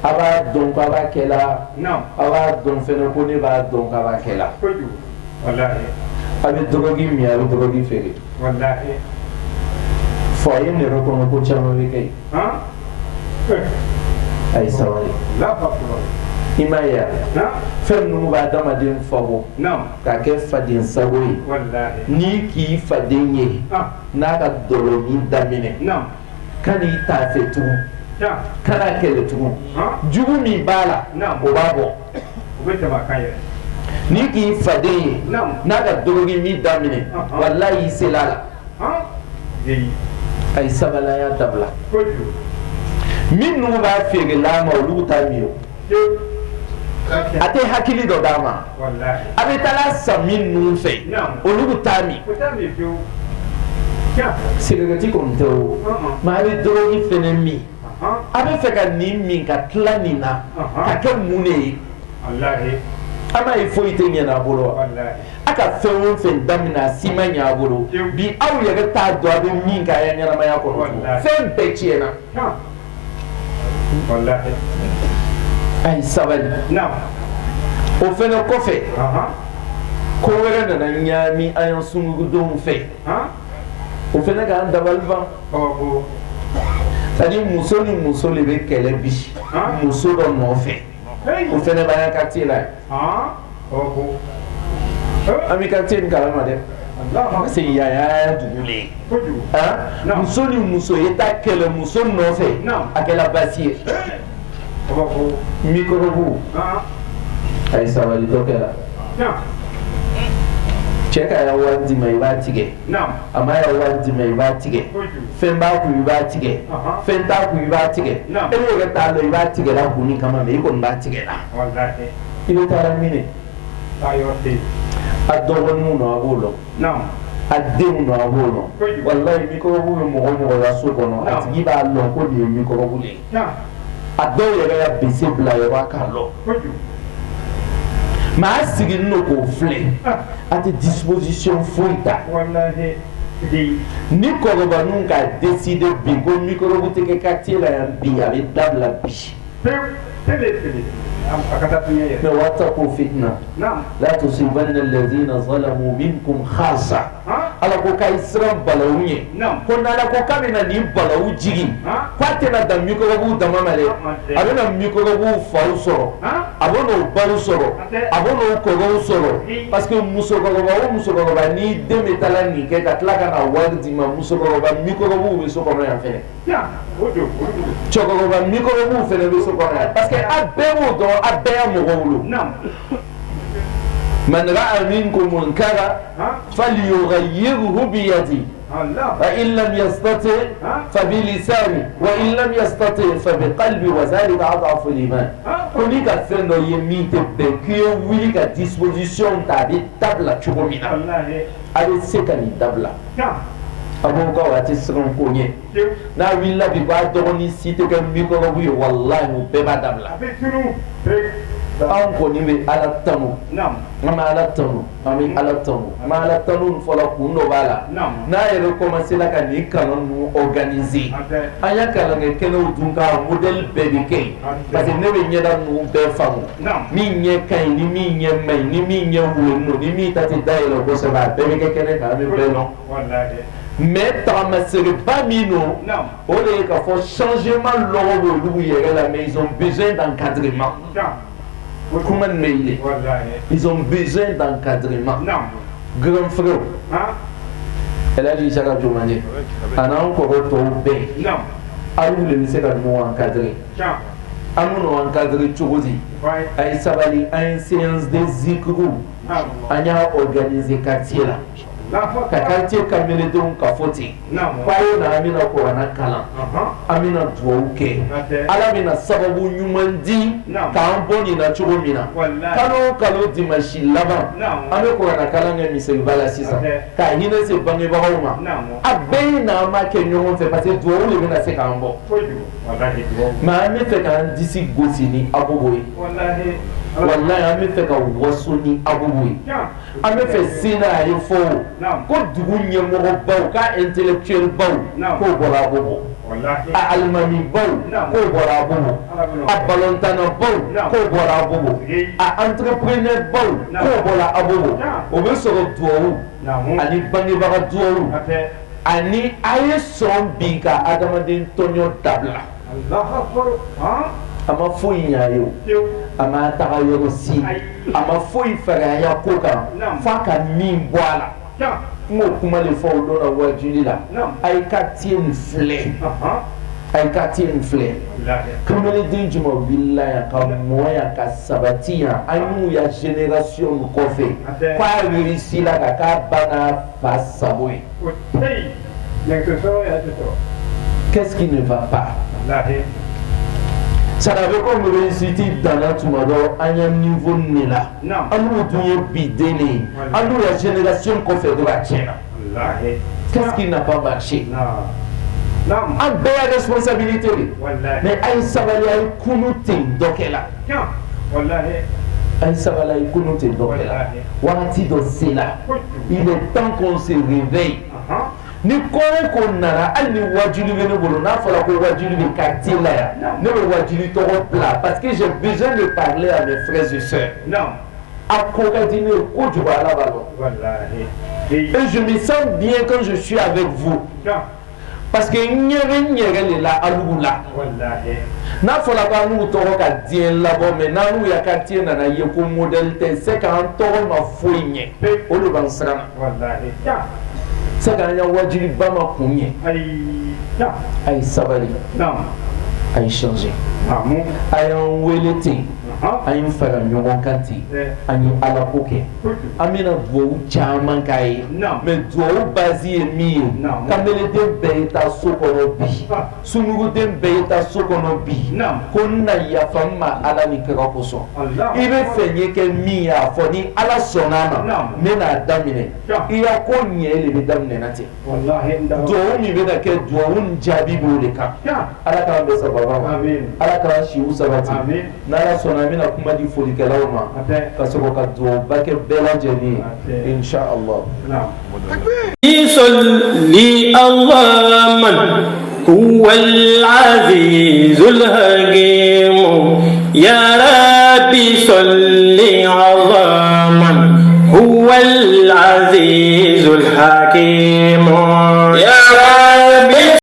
a b'a dɔn k'a b'a kɛ la a b'a dɔn fɛnɛ ko ne b'a dɔn k'a b'a kɛ la a bɛ drogue min a bɛ drogue feere foyer in yɛrɛ kɔnɔ ko caman bɛ kɛ yen a ye sabali i m'a ye wa fɛn ninnu b'a adamaden fabɔ k'a kɛ faden sago ye n'i k'i faden ye n'a ka dɔlɔmin daminɛ kan'i t'a fɛ tugun kana kɛlɛ tugun jugu min b'a la o b'a bɔ n'i k'i faden ye n'a ka drogue min daminɛ walayi i sela a la a ye sabalaya dabila minnu b'a feerela ma olu t'a min o a tɛ hakili dɔ d'a ma a bɛ taa san minnu fɛ olu t'a min cigarette kɔni tɛ o mais a bɛ drogue fɛnɛ min a bɛ fɛ ka nin min ka tila nin na ka kɛ mun de ye an b'a ye foyi tɛ ɲɛ n'a bolo wa a ka fɛn o fɛn daminɛ a si ma ɲɛ a bolo bi aw yɛrɛ t'a dɔn a bɛ min k'a ya ɲɛnamaya kɔnɔ fɛn bɛɛ tiɲɛna a ye sabali o fɛnɛ kɔfɛ ko wɛrɛ nana ɲaami an y'an sunkurudenw fɛ o fɛnɛ k'an dabali ban c'est-à-dire muso ni muso de bɛ kɛlɛ bi muso dɔ nɔfɛ o fɛnɛ b'an ka quartier la yen an bɛ quartier nin kalama dɛ parce que yaya dugu le ye muso ni muso ye taa kɛlɛ muso nɔfɛ a kɛla baasi ye microbe a ye sabali dɔ kɛra cɛ ka ya wari d'i ma i b'a tigɛ a ma ya wari d'i ma i b'a tigɛ fɛn b'a kun i b'a tigɛ fɛn t'a kun i b'a tigɛ e yɛrɛ t'a dɔn i b'a tigɛ la kun kama mais i kɔni b'a tigɛ la i bɛ taa minɛ a dɔgɔninw nɔ a b'o dɔn a denw nɔ a b'o dɔn walayi microbe bɛ mɔgɔ o mɔgɔ la so kɔnɔ a tigi b'a dɔn ko nin ye microbe de ye a dɔw yɛrɛ ya bese bila yɔrɔ a k'a dɔn mais a sigilen don k'o filɛ a tɛ disposition foyi ta ni kɔrɔbaninw ka décider bi ko microbe tɛ kɛ quartier la yan bi a bɛ dabila bi mais wattaqu fitna la tusibanna alladhina zalamu minkum khassa ala ko k'a ye siran balawu ɲɛ ko n'ala ko k'a bɛna nin balawu jigin k'a tɛna dan microbe dama ma dɛ a bɛna microbe faw sɔrɔ a bɛ n'o baw sɔrɔ a bɛ n'o kɔrɔw sɔrɔ parce que musokɔrɔba o musokɔrɔba n'i den bɛ taa nin kɛ ka tila ka na wari d'i ma musokɔrɔba microbe bɛ so kɔnɔ yan fɛnɛ cɛkɔrɔba microbe fɛnɛ bɛ so kɔnɔ yan parce que a bɛɛ b'o dɔn a bɛɛ y'a mɔgɔ wolo man ra'a minkum munkara falyughayyirhu biyadihi فإن لم يستطع فبلسانه وإن لم يستطع فبقلبه وذلك أضعف الإيمان ko ni ka fɛn dɔ ye min tɛ bɛn k'i ye wuli ka disposition ta a bɛ dabila cogo min na a bɛ se ka nin dabila a b'o ka waati siran ko ɲɛ n'a wulila bi k'a dɔgɔnin si tɛ kɛ microbe ye walahi o bɛɛ b'a dabila anw kɔni bɛ ala tanu an bɛ ala tanu an bɛ ala tanu mais ala tanu fɔlɔ kun dɔ b'a la n'a yɛrɛ commencé la ka nin kalan ninnu organiser an y'a kalankɛ kɛnɛw dun ka modèle bɛɛ bɛ kɛ yen parce que ne bɛ ɲɛda ninnu bɛɛ faamu min ɲɛ ka ɲi ni min ɲɛ man ɲi ni min ɲɛ wolen don ni min ta tɛ dayɛlɛ kosɛbɛ a bɛɛ bɛ kɛ kɛnɛ kan an bɛ bɛɛ dɔn mais tagamasɛrɛba min don o de ye k'a fɔ changement lɔgɔ b'olu yɛrɛ la mais ils ont besoin d'encadrement. Comment me ils ont besoin d'encadrement. Grand frère, elle a dit ça à Jomane. On a encore tombé. À nous le laisser nous encadrer. À nous encadrer Tchouzi. À Sabali, à une séance de Zikrou. On a organisé quartier là. ka quartier kamele don ka foti faye na amina Qur'ana kala amina duwawu kɛ ala bɛna sababu ɲuman di k'an bɔ nin na cogo min na kalo kalo dimanche laban an bɛ Qur'ana kalan kɛ misiriba la sisan k'a hinɛ se bangebagaw ma a bɛɛ na an b'a kɛ ɲɔgɔn fɛ parce que duwawu de bɛna se k'an bɔ mais an bɛ fɛ k'an disi gosi ni abobo ye wallahi an bɛ fɛ ka waso ni abobo ye an bɛ fɛ sina a ye fɔ ko dugu ɲɛmɔgɔbaw ka intellectuel baw k'o bɔra abobo a alimami baw k'o bɔra abobo a balɔntana baw k'o bɔra abobo a entrepreneur baw k'o bɔra abobo o bɛ sɔrɔ duwawu ani bangebaga duwawu ani a ye sɔn bi ka adamaden tɔɲɔ dabila a ma foyi ɲa ye o a ma taga yɔrɔ si a ma foyi fɛgɛya ko kan f'a ka min bɔ a la n b'o kuma de fɔ o don na wajuli la a ye quartier nin filɛ a ye quartier nin filɛ kamelenden jumɛn wulila yan ka mɔ yan ka sabati yan an y'u ya génération kɔfɛ k'a réussi la ka k'a ba n'a fa sago ye qu'est-ce qui ne va pas? Ça n'avait comme réussite dans notre monde, à un niveau là. À nous devons bidéner. À nous la génération qu'on fait de la tienne. Qu'est-ce qui n'a pas marché? En belle responsabilité. Mais à une savali à une kounoute d'okela. À une savali à une kounoute d'okela. Warati do sela. Il est temps qu'on se réveille. Ni ko nana hali ni wajuli bɛ ne bolo n'a fɔra ko wajuli bɛ quartier la yan ne bɛ wajuli tɔgɔ bila parce que j'ai besoin de parler à mes frères et sœurs a ko ka di ne ye kojugu ala b'a dɔn et je me sens bien quand je suis avec vous parce que n yɛrɛ de la alugu la n'a fɔra ko an n'u tɔgɔ ka diɲɛ labɔ mais n'an n'u ya quartier nana ye ko modèle tɛ c'est k'an tɔgɔ ma foyi ɲɛ o de b'an siran na. C'est quand il y a wajiri bama kunye ay sabali ay changer ay en welete ay fara ɲɔgɔn kanti ani ala ko kɛ an bɛna duwawu caman k'a ye mais duwawu base ye min ye kamelenden bɛɛ ye taa so kɔnɔ bi sunuguden bɛɛ ye taa so kɔnɔ bi ko n na yafa n ma ala ni kira kosɔn i bɛ fɛ n ye kɛ min ye a fɔ ni ala sɔnna ma n bɛna daminɛ i ya ko ɲɛ de bɛ daminɛna ten duwawu min bɛna kɛ duwawu jaabi b'o de kan ala k'an bɛ sababa ma ala k'an siw sabati n'ala sɔnna bɛna kuma di folikɛlaw ma ka sɔrɔ ka duwawuba kɛ bɛɛ lajɛlen ye insha Allah. صلي الله من هو العزيز الحكيم يا ربي صل على من هو العزيز الحكيم